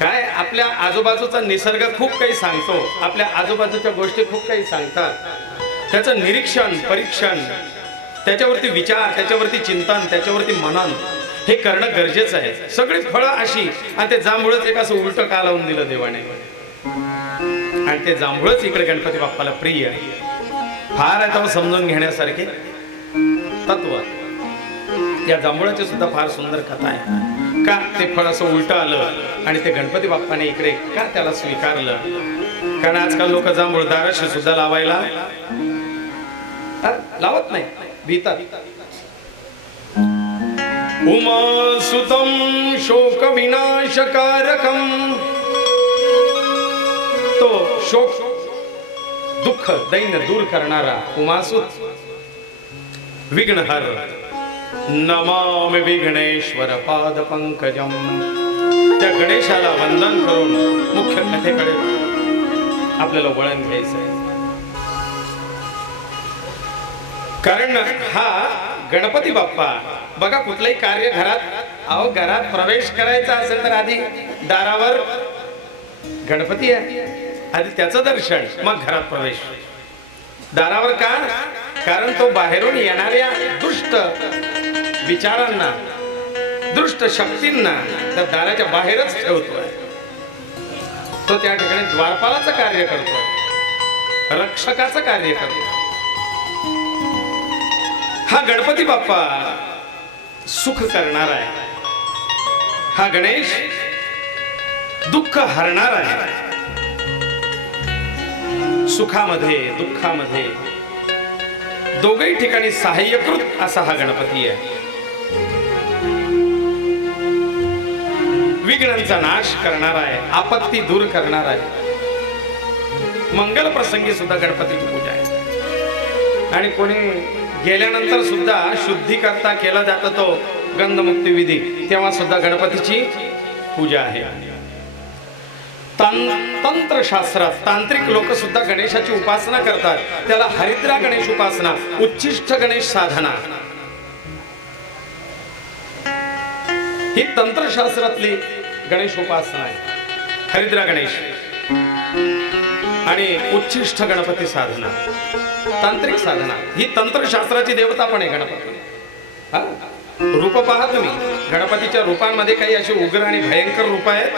काय, आपल्या आजूबाजूचा निसर्ग खूप काही सांगतो, आपल्या आजूबाजूच्या गोष्टी खूप काही सांगतात. त्याचं निरीक्षण परीक्षण, त्याच्यावरती विचार, त्याच्यावरती चिंतन, त्याच्यावरती मनन हे करणं गरजेचं आहे. सगळी फळं अशी, आणि ते जांभूळच एक असं उलट का लावून दिलं देवाने, आणि ते जांभूळच इकडे गणपती बाप्पाला प्रिय आहे. फार आहे तेव्हा समजून घेण्यासारखे तत्व. या जांभूळाची सुद्धा फार सुंदर कथा आहे. का ते फळ असं उलट आलं आणि ते गणपती बाप्पाने इकडे का त्याला स्वीकारलं? कारण आजकाल लोक जांभूळ दाराशी सुद्धा लावायला लावत नाही, भीतात. उमा सुतम शोक विनाशकारकम. तो शोक दुःख दैन्य दूर करणारा उमासुत विघ्नहर. नमामि विघ्नेश्वर पाद पंकजम. त्या गणेशाला वंदन करून मुख्य कथेकडे आपल्याला वळण घ्यायचं आहे. कारण हा गणपती बाप्पा बघा, कुठलंही कार्य घरात प्रवेश करायचा असेल तर आधी दारावर गणपती आहे, आधी त्याचं दर्शन, मग घरात प्रवेश. दारावर का? कारण तो बाहेरून येणाऱ्या दुष्ट विचारांना, दुष्ट शक्तींना त्या दाराच्या बाहेरच ठेवतोय. तो त्या ठिकाणी द्वारपालाचं कार्य करतोय, रक्षकाचं कार्य करतोय. हा गणपती बाप्पा सुख करणारा आहे. हा गणेश दुःख हरणारा आहे. सुखामध्ये दुःखामध्ये दोघही ठिकाणी सहाय्यकृत असा हा गणपती आहे. विघ्नांचा नाश करणारा आहे, आपत्ती दूर करणारा आहे. मंगल प्रसंगी सुद्धा गणपतीची पूजा आहे. आणि कोणी गेल्यानंतर सुद्धा शुद्धी करता केला जातो तो गंधमुक्ती विधी, तेव्हा सुद्धा गणपतीची पूजा आहे. तंत्रशास्त्रात तांत्रिक लोक सुद्धा गणेशाची उपासना करतात. त्याला हरिद्रा गणेश उपासना, उच्छिष्ट गणेश साधना, ही तंत्रशास्त्रातली गणेश उपासना आहे. हरिद्रा गणेश आणि उच्छिष्ट गणपती साधना, तांत्रिक साधना. ही तंत्रशास्त्राची देवता पण आहे गणपती. हा रूप पहा तुम्ही, गणपतीच्या रूपांमध्ये काही अशी उग्र आणि भयंकर रूप आहेत.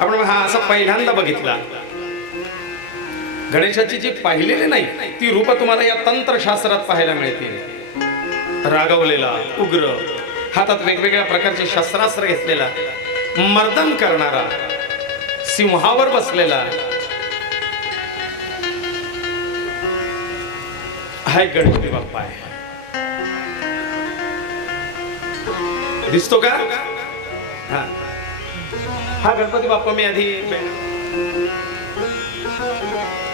आपण हा असा पहिल्यांदा बघितला. गणेशाची जी पाहिलेली नाही ती रूप तुम्हाला या तंत्रशास्त्रात पाहायला मिळतील. रागवलेला, उग्र, हातात वेगवेगळ्या प्रकारचे शस्त्रास्त्र घेतलेला, मर्दन करणारा, सिंहावर बसलेला, हा एक गणपती बाप्पा आहे. दिसतो का? हा गणपती बाप्पा मी आधी,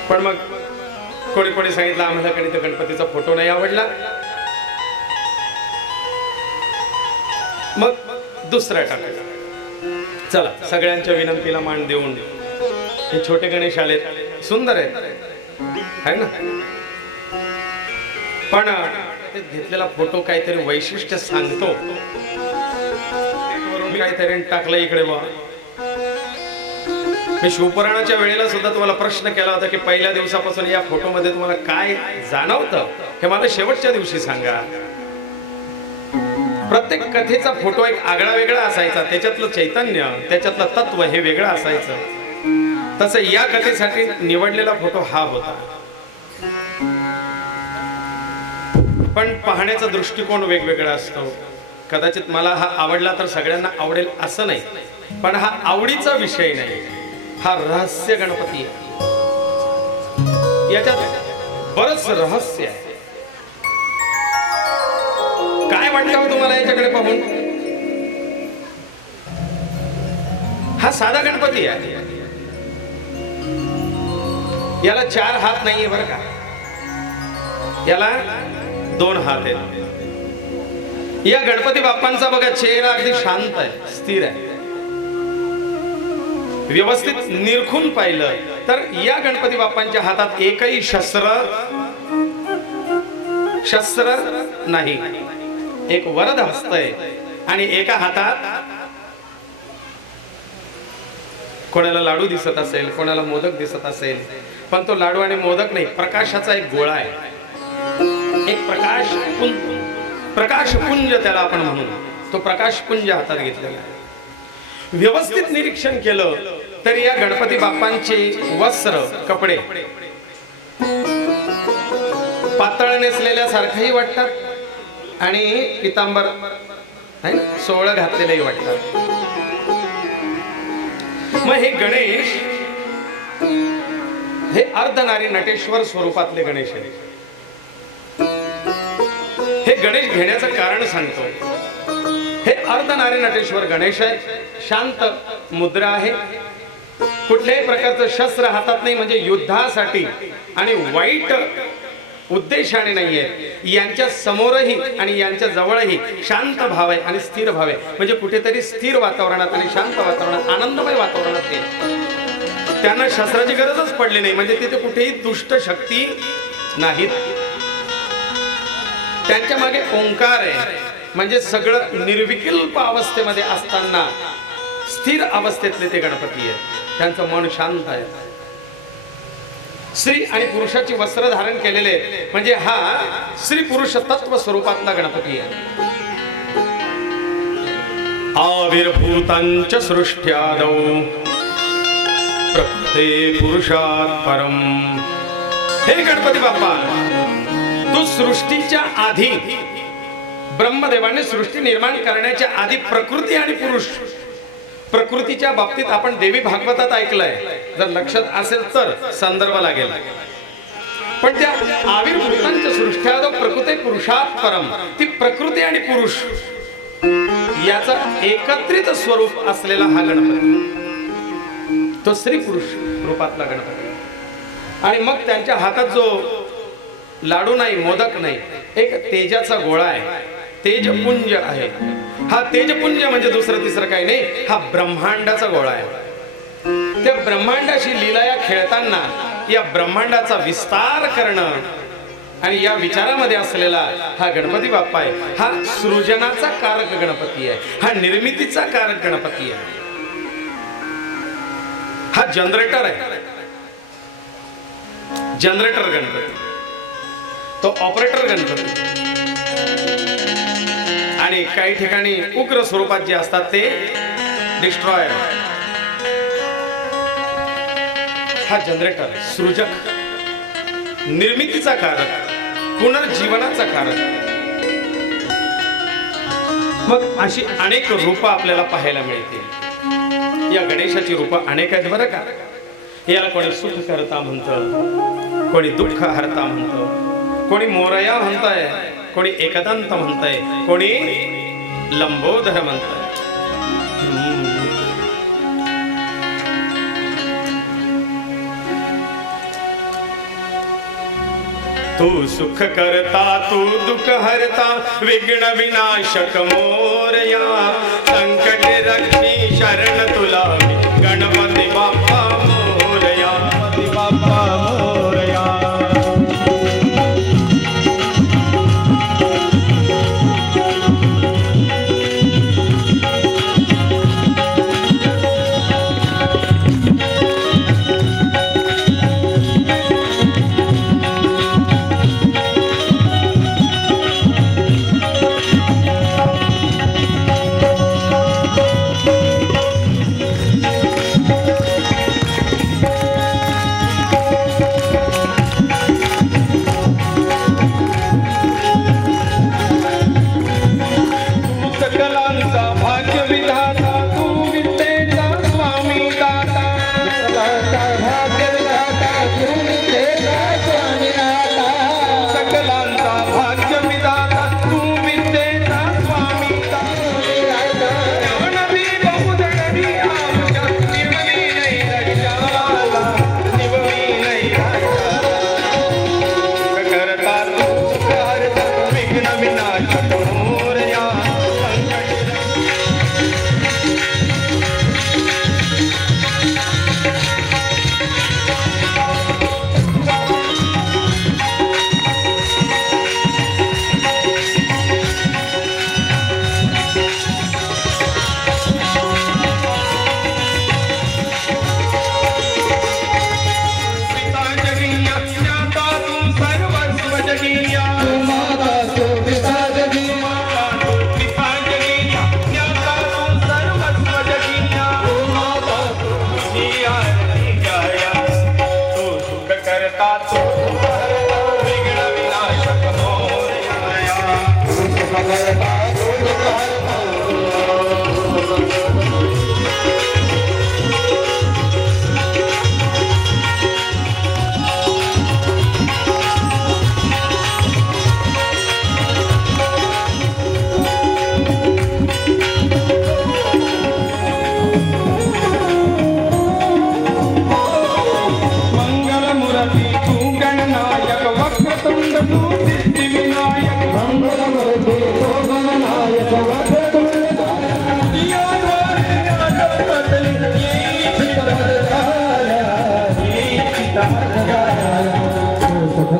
पण मग कोणी सांगितलं आम्हाला कधी तो गणपतीचा फोटो नाही आवडला, मग दुसरा टाकायचा. चला, सगळ्यांच्या विनंतीला मान देऊन हे छोटे गणेश आलेत, सुंदर आहेत है ना. पण घेतलेला फोटो काहीतरी वैशिष्ट्य सांगतो. काहीतरी टाकलं इकडे बा. मी शिवपुराणाच्या वेळेला सुद्धा तुम्हाला प्रश्न केला होता की पहिल्या दिवसापासून या फोटोमध्ये तुम्हाला काय जाणवतं हे मला शेवटच्या दिवशी सांगा. प्रत्येक कथेचा फोटो एक आगळा वेगळा असायचा, त्याच्यातलं चैतन्य, त्याच्यातलं तत्व हे वेगळं असायचं. तसं या कथेसाठी निवडलेला फोटो हा होता. पण पाहण्याचा दृष्टिकोन वेगवेगळा असतो. कदाचित मला हा आवडला तर सगळ्यांना आवडेल असं नाही, पण हा आवडीचा विषय नाही. हा रहस्य गणपती आहे. याच्यात बरच रहस्य आहे. काय वाटतं हो तुम्हाला याच्याकडे पाहून? हा साधा गणपती आहे, याला 4 हात नाहीये बरं का, याला 2 हात आहेत. या गणपती बाप्पांचा बघा चेहरा अगदी शांत आहे, स्थिर आहे. व्यवस्थित निरखून पाहिलं तर या गणपती बाप्पांच्या हातात एकही शस्त्र नाही. एक वरद हस्त आहे आणि एका हातात कोणाला लाडू दिसत असेल, कोणाला मोदक दिसत असेल, पण तो लाडू आणि मोदक नाही, प्रकाशाचा एक गोळा आहे, एक प्रकाशपुंज त्याला आपण म्हणू. तो प्रकाशपुंज हातात घेतलेला आहे. व्यवस्थित निरीक्षण केलं तर या गणपती बाप्पांचे वस्त्र कपडे पातळ नेसलेल्या सारखंही वाटतात आणि पितांबर सोहळं घातलेलेही वाटतात. मग हे गणेश हे अर्धनारी नटेश्वर स्वरूपातले गणेश आहे. हे गणेश घेण्याचं कारण सांगतो. हे अर्धनारी नटेश्वर गणेश आहे. शांत मुद्रा आहे. कुठल्याही प्रकारचं शस्त्र हातात नाही, म्हणजे युद्धासाठी आणि वाईट उद्देशाने नाहीये. यांच्या समोरही आणि यांच्या जवळही शांत भाव आहे आणि स्थिर भाव आहे. म्हणजे कुठेतरी स्थिर वातावरणात आणि शांत वातावरणात, आनंदमय वातावरणात ते त्यांना शस्त्राची गरजच पडली नाही. म्हणजे तिथे कुठेही दुष्ट शक्ती नाहीत. त्यांच्या मागे ओंकार आहे. म्हणजे सगळं निर्विकल्प अवस्थेमध्ये असताना स्थिर अवस्थेतले ते गणपती आहेत. त्यांचं मन शांत आहे. स्त्री आणि पुरुषाची वस्त्र धारण केलेले, म्हणजे हा स्त्री पुरुष तत्व स्वरूपातला गणपती आहे. आविर्भूतांच सृष्ट्यादौ प्रकृते पुरुषात् परम. हे गणपती बाप्पा, तू सृष्टीच्या आधी, ब्रह्मदेवाने सृष्टी निर्माण करण्याच्या आधी प्रकृती आणि पुरुष, प्रकृतीच्या बाबतीत आपण देवी भागवतात ऐकलंय, जर लक्षात असेल तर संदर्भ लागेल. पण त्या आविर्भूतांच्या सृष्ट्यादौ प्रकृते पुरुषात् परम, ती प्रकृती आणि पुरुष याचा एकत्रित स्वरूप असलेला हा गणपती, तो स्त्री पुरुष रूपातला गणपती. आणि मग त्यांच्या हातात जो लाडू नाही, मोदक नाही, एक तेजाचा गोळा आहे, तेजपुंज आहे. हा तेजपुंज म्हणजे दुसरं तिसरं काही नाही, हा ब्रह्मांडाचा गोळा आहे. त्या ब्रह्मांडाशी लीलाया खेळताना या ब्रह्मांडाचा विस्तार करणं आणि या विचारामध्ये असलेला हा गणपती बाप्पा आहे. हा सृजनाचा कारक गणपती आहे. हा निर्मितीचा कारक गणपती आहे. हा जनरेटर आहे, जनरेटर गणपती. तो ऑपरेटर गणपती. आणि काही ठिकाणी उग्र स्वरूपात जे असतात ते डिस्ट्रॉयर. हा जनरेटर, सृजक, निर्मितीचा कारक, पुनर्जीवनाचा कारक. मग अशी अनेक रूपं आपल्याला पाहायला मिळतील. या गणेशाची रूपं अनेक आहेत बरं का. याला कोणी सुख करता म्हणतं, कोणी दुःख हरता म्हणतं, कोणी मोरया म्हणताय, कोणी एकदंत म्हणताय, कोणी लंबोदर म्हणताय. तू सुख करता, तू दुःख हरता, विघ्न विनाशक मोरया, संकट रक्षी शरण तुला गणपती बाप्पा मोरया, बाप्पा मोरया.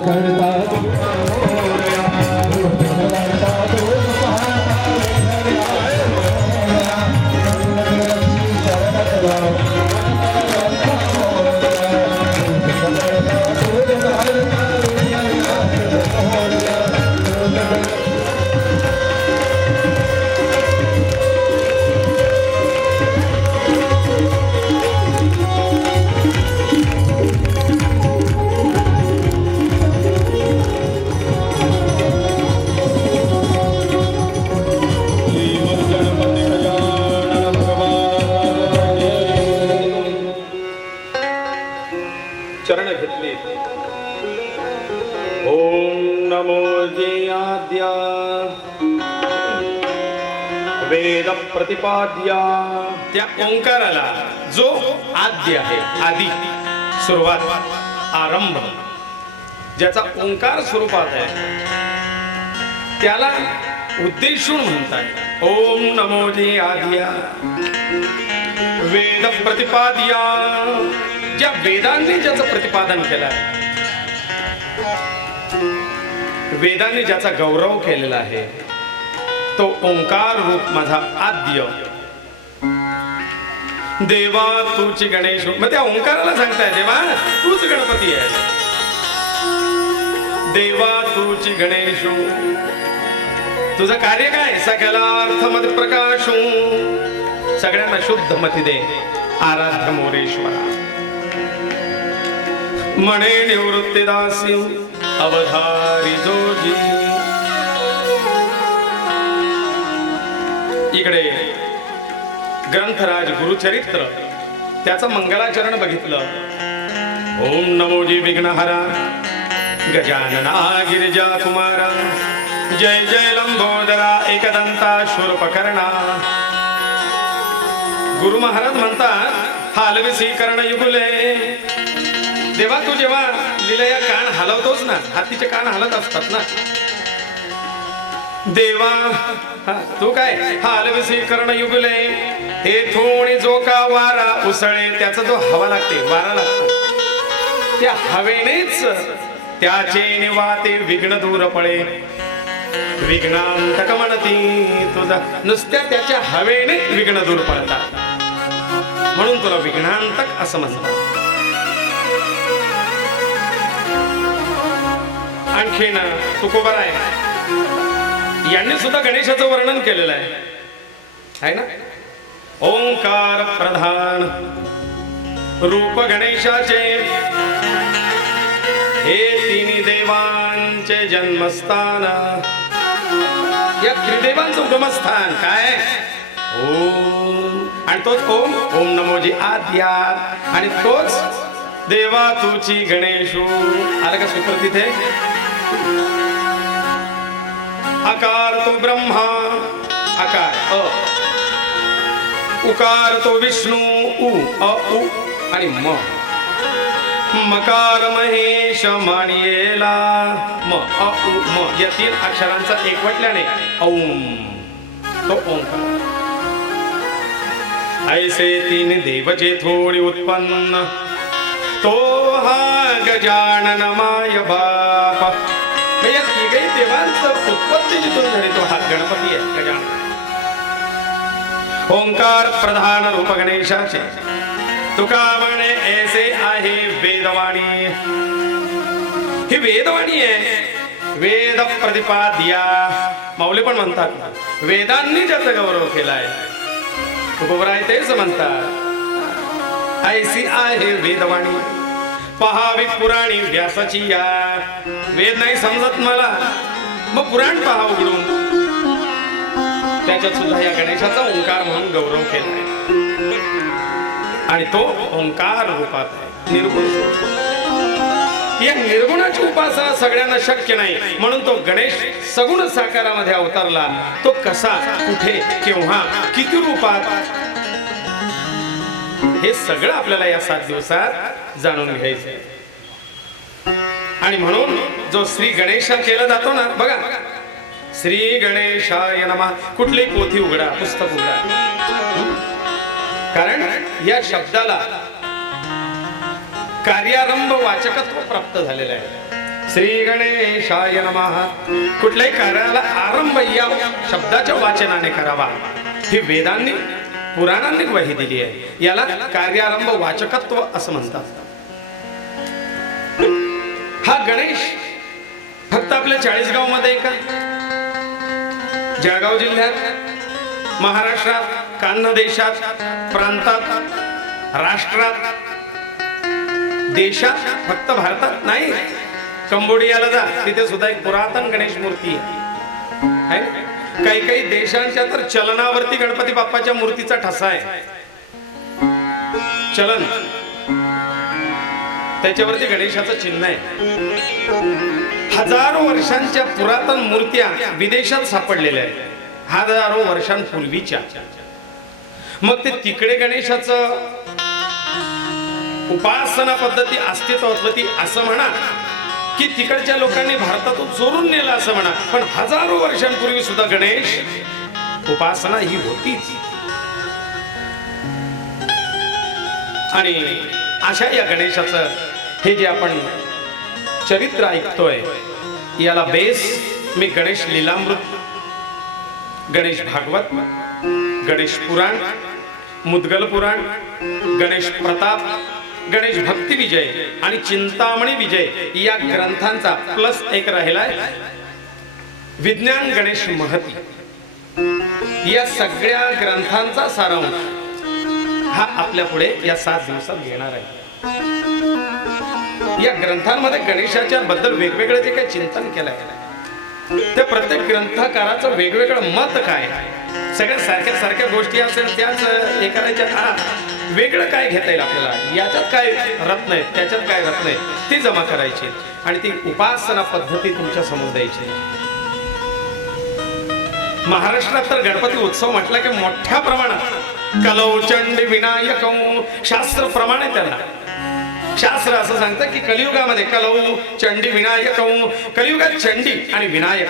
करता तू मोरया, रूप करता तू चरण घेतले. ओम नमो आद्या वेद प्रतिपाद्या. त्या ओंकाराला जो आद्य आहे, आदी सुरुवात आरंभ, ज्याचा ओंकार स्वरूपात आहे त्याला उद्देशून म्हणतात ओम नमो आद्या वेद प्रतिपाद्या. ज्या वेदांनी ज्याचं प्रतिपादन केलं आहे, वेदांनी ज्याचा गौरव केलेला आहे, तो ओंकार रूप माझा आद्य. देवा तूची गणेश, मग त्या ओंकाराला सांगताय देवा तूच गणपती आहे. देवा तूची गणेश, तुझं कार्य काय? सकलार्थ मत प्रकाशू, सगळ्यांना शुद्ध मती दे. आराध्य मोरेश्वरा म्हणे निवृत्तीदासी अवधारी जोजी. इकडे ग्रंथराज गुरुचरित्र त्याचं मंगलाचरण बघितलं. ओम नमोजी विघ्नहरा गजानना गिरिजा कुमारा जय जय लंबोदरा एकदंता शूर्पकर्णा. गुरु महाराज म्हणतात हालविसी कर्ण युगुले. देवा तू जेव्हा लीलया कान हलवतोस ना, हातीचे कान हलत असतात ना. देवा तू काय हालविसी कर्ण युगुले, हे थोडी जो का वारा उसळे, त्याचा जो हवा लागते, वारा लागतो, त्या हवेनेच त्याचे निवाते विघ्न दूर पळे. विघ्नांतक म्हणती तुझा, नुसत्या त्याच्या हवेने विघ्न दूर पडतात, म्हणून तुला विघ्नांतक असं म्हणतात. आणखीन तुकोबार आहे, यांनी सुद्धा गणेशाचं वर्णन केलेलं आहे ना. ओंकार प्रधान रूप गणेशाचे, हे तिन्ही देवांचे जन्मस्थान. या त्रिदेवांचं उगमस्थान काय? ओम, आणि तोच ओम. ओम नमोजी आद्या, आणि तोच देवा तुची गणेशू. आलं का सूत्र तिथे? आकार तो ब्रह्मा, आकार अ, उकार तो विष्णू उ, अ उ आणि म. मकार महेश माणियेला म, अ उ म, या तीन अक्षरांचा एकवटल्याने ओम, तो ओंकार. ऐसे तीन देवचे थोडी उत्पन्न, तो हा गजानन माय बाप. या तिघही देवांचं उत्पत्ती जिथून झाली तो हा गणपती आहे, गजानन. ओंकार प्रधान रूप गणेशाचे, तुका म्हणे ऐसे आहे वेदवाणी. ही वेदवाणी आहे, वेद प्रतिपाद्या. माऊली पण म्हणतात वेदांनी ज्याचा गौरव केलाय, तुकोबर आहे तेच म्हणतात ऐसी आहे वेदवाणी. पहावी पुराणी व्यासाची या. वेद नाही समजत मला, मग पुराण पहा उघडून, त्याच्यात सुद्धा या गणेशाचा ओंकार म्हणून गौरव केलाय. आणि तो ओंकार रूपात आहे, निर्गुण. या निर्गुणाची उपासना सगळ्यांना शक्य नाही, म्हणून तो गणेश सगुण साकारामध्ये अवतरला. तो कसा, कुठे, केव्हा, किती रूपात, हे सगळं आपल्याला या 7 दिवसात जाणून घ्यायचंय. आणि म्हणून जो श्री गणेशा केला जातो ना, बघा, श्री गणेशाय नमः. कुठली पोथी उघडा, पुस्तक उघडा, कारण या शब्दाला कार्यारंभ वाचकत्व प्राप्त झालेलं आहे. श्री गणेशाय नमः. कुठल्याही कार्याला आरंभ या शब्दाच्या वाचनाने करावा. ही वेदांनी पुराणांनी ग्वाही दिली आहे. याला कार्यारंभ वाचकत्व असं म्हणतात. हा गणेश फक्त आपल्या 40गाव मध्ये का, जळगाव जिल्ह्यात, महाराष्ट्रात, कान्ह देशात, प्रांतात, राष्ट्रात, देशात, फक्त भारतात नाही, कंबोडियाला जा, तिथे सुद्धा एक पुरातन गणेश मूर्ती आहे. काही काही देशांच्या तर चलनावरती गणपती बाप्पाच्या मूर्तीचा ठसा आहे. चलन त्याच्यावरती गणेशाचं चिन्ह आहे. हजारो वर्षांच्या पुरातन मूर्त्या विदेशात सापडलेल्या आहेत, हजारो वर्षांपूर्वीच्या. मग ते तिकडे गणेशाचं उपासना पद्धती अस्तित्वात होती असं म्हणा, की तिकडच्या लोकांनी भारतातून चोरून नेलं असं म्हणा, पण हजारो वर्षांपूर्वी सुद्धा गणेश उपासना ही होतीच. आणि अशा या गणेशाचं हे जे आपण चरित्र ऐकतोय, याला बेस मी गणेश लीलामृत, गणेश भागवत, गणेश पुराण, मुद्गल पुराण, गणेश प्रताप, गणेश भक्ती विजय आणि चिंतामणी विजय या ग्रंथांचा प्लस एक राहिलाय विज्ञान गणेश महती. या सगळ्या ग्रंथांचा सारांश हा आपल्या पुढे या 7 दिवसात घेणार आहे. या ग्रंथांमध्ये गणेशाच्या बद्दल वेगवेगळे जे काही चिंतन केलंय, ते प्रत्येक ग्रंथकाराचं वेगवेगळं मत काय, सगळ्या सारख्या सारख्या गोष्टी असेल त्याच हे करायच्या, वेगळं काय घेता येईल आपल्याला, याच्यात काय रत्न आहे, त्याच्यात काय रत्न आहे, ती जमा करायची आणि ती उपासना पद्धती तुमच्या समोर द्यायची. महाराष्ट्रात तर गणपती उत्सव म्हटला की मोठ्या प्रमाणात कलौ चंडी विनायक शास्त्र प्रमाणे त्याला शास्त्र असं सांगतं की कलियुगामध्ये कलौ चंडी विनायक, कलियुगात चंडी आणि विनायक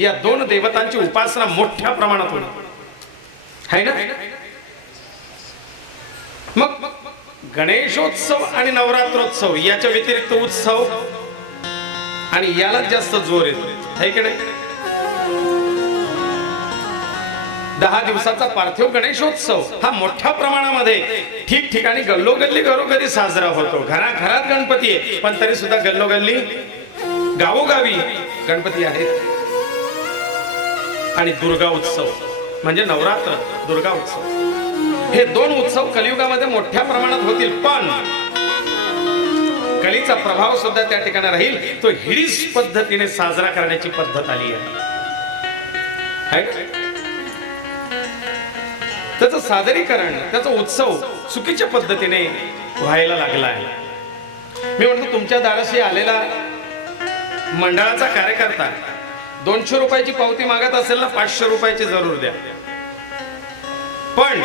या 2 देवतांची उपासना मोठ्या प्रमाणात होणार आहे ना. मग गणेशोत्सव आणि नवरात्रोत्सव याच्या व्यतिरिक्त उत्सव आणि याला जास्त जोर येतो आहे की नाही. 10 दिवसाचा पार्थिव गणेशोत्सव हा मोठ्या प्रमाणामध्ये ठिकठिकाणी गल्लोगल्ली घरोघरी साजरा होतो. घराघरात गणपती आहे, पण तरी सुद्धा गल्लोगल्ली गावोगावी गणपती आहेत. आणि दुर्गा उत्सव म्हणजे नवरात्र, दुर्गा उत्सव, हे 2 उत्सव कलियुगामध्ये मोठ्या प्रमाणात होतील. पण कलीचा प्रभाव सुद्धा त्या ठिकाणी राहील. तो हिडीस पद्धतीने साजरा करण्याची पद्धत आली आहे. त्याचं सादरीकरण, त्याचा उत्सव चुकीच्या पद्धतीने व्हायला लागला आहे. मी म्हणतो तुमच्या दाराशी आलेला मंडळाचा कार्यकर्ता 200 रुपयाची पावती मागत असेल ना, 500 रुपयाची जरूर द्या. पण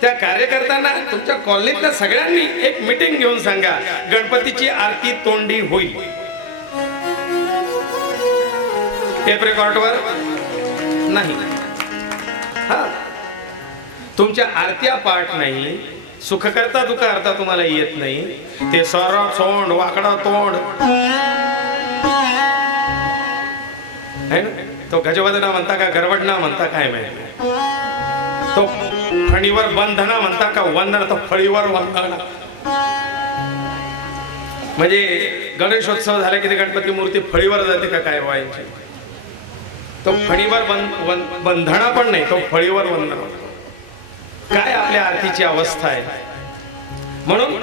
त्या कार्यकर्त्यांना तुमच्या कॉलनीतल्या सगळ्यांनी एक मीटिंग घेऊन सांगा, गणपतीची आरती तोंडी होईल. टेप रेकॉर्डवर नाही. हा, तुमच्या आरत्या पाठ नाही, सुख करता दुःख अर्था तुम्हाला येत नाही, ते सारा तोंड वाकडा तोंड है ना. तो गजवदना म्हणता का गरवडना म्हणता काय माहिती, तो फणीवर बंधना म्हणता का वंदना, तो फळीवर वंदना. म्हणजे गणेशोत्सव झाला की ते गणपती मूर्ती फळीवर जाते का काय व्हायची. तो फणीवर बंधना पण नाही, तो फळीवर वंदना. काय आपल्या आरतीची अवस्था आहे. म्हणून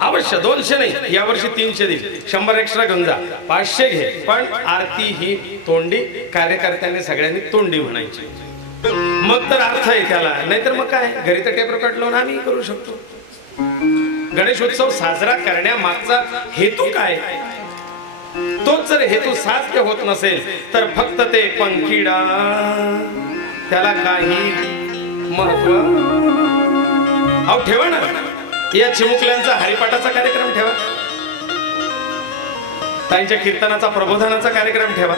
अवश्य 200 नाही, यावर्षी 300 दे, 100 एक्स्ट्रा घेऊन जा, 500 घे, पण आरती ही तोंडी कार्यकर्त्यांनी सगळ्यांनी तोंडी म्हणायची. मग तर अर्थ आहे त्याला, नाहीतर मग काय घरी तर टेप रेकॉर्ड लावून आम्ही करू शकतो. गणेशोत्सव साजरा करण्यामागचा हेतू काय, तोच जर हेतू साध्य होत नसेल तर फक्त ते पंखिडा, त्याला काही महत्व. अहो ठेवा ना, या चिमुकल्यांचा हरिपाठाचा कार्यक्रम ठेवा, त्यांच्या कीर्तनाचा प्रबोधनाचा कार्यक्रम ठेवा,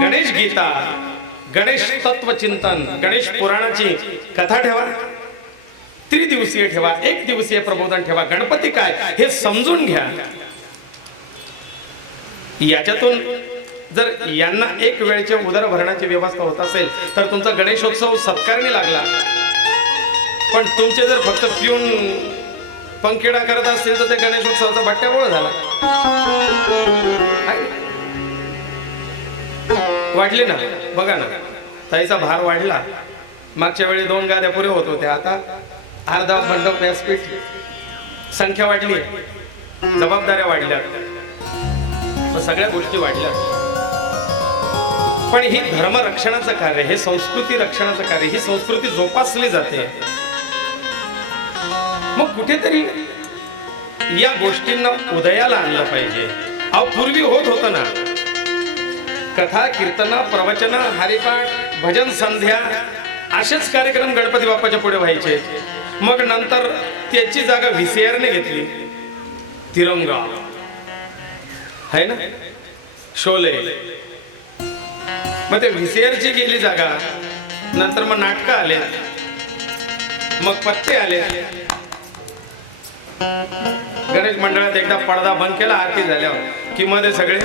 गणेश गीता, गणेश तत्वचिंतन, गणेश पुराणाची कथा ठेवा, 3 दिवसीय ठेवा, 1 दिवसीय प्रबोधन ठेवा. गणपती काय हे समजून घ्या. याच्यातून जर यांना एक वेळच्या उदरभरणाची व्यवस्था होत असेल तर तुमचा गणेशोत्सव सत्कारणी लागला. पण तुमचे जर फक्त पिऊन पंखेडा करत असतील तर ते गणेशोत्सवाचा भट्ट्याबोळ झाला. वाढली ना, बघा ना, ताईचा भार वाढला. मागच्या वेळी 2 गाद्या पुरे होत होत्या, आता अर्धा मंडप व्यासपीठ, संख्या वाढली, जबाबदाऱ्या वाढल्या, सगळ्या गोष्टी वाढल्या. पण ही धर्म रक्षणाचं कार्य, हे संस्कृती रक्षणाचं कार्य, ही संस्कृती जोपासली जाते. मग कुठेतरी या गोष्टींना उदयाला आणलं पाहिजे. अहो पूर्वी होत होतं ना, कथा, कीर्तना, प्रवचन, हरिपाठ, भजन, संध्या असेच कार्यक्रम गणपती बाप्पाच्या पुढे व्हायचे. मग नंतर त्याची जागा VCR ने घेतली. तिरंगा है ना, शोले. मग ते VCR ची गेली जागा. नंतर मग नाटकं आले, मग पत्ते आले. गणेश मंडळात एकदा पडदा बंद केला आरती झाल्यावर की मध्ये सगळे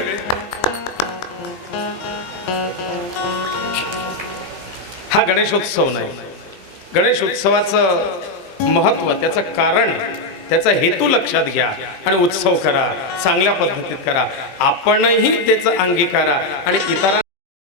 हा गणेशोत्सव नाही. गणेशोत्सवाचं महत्व, त्याचं कारण, त्याचा हेतू लक्षात घ्या आणि उत्सव करा, चांगल्या पद्धतीत करा. आपणही त्याचं अंगीकारा आणि इतरांना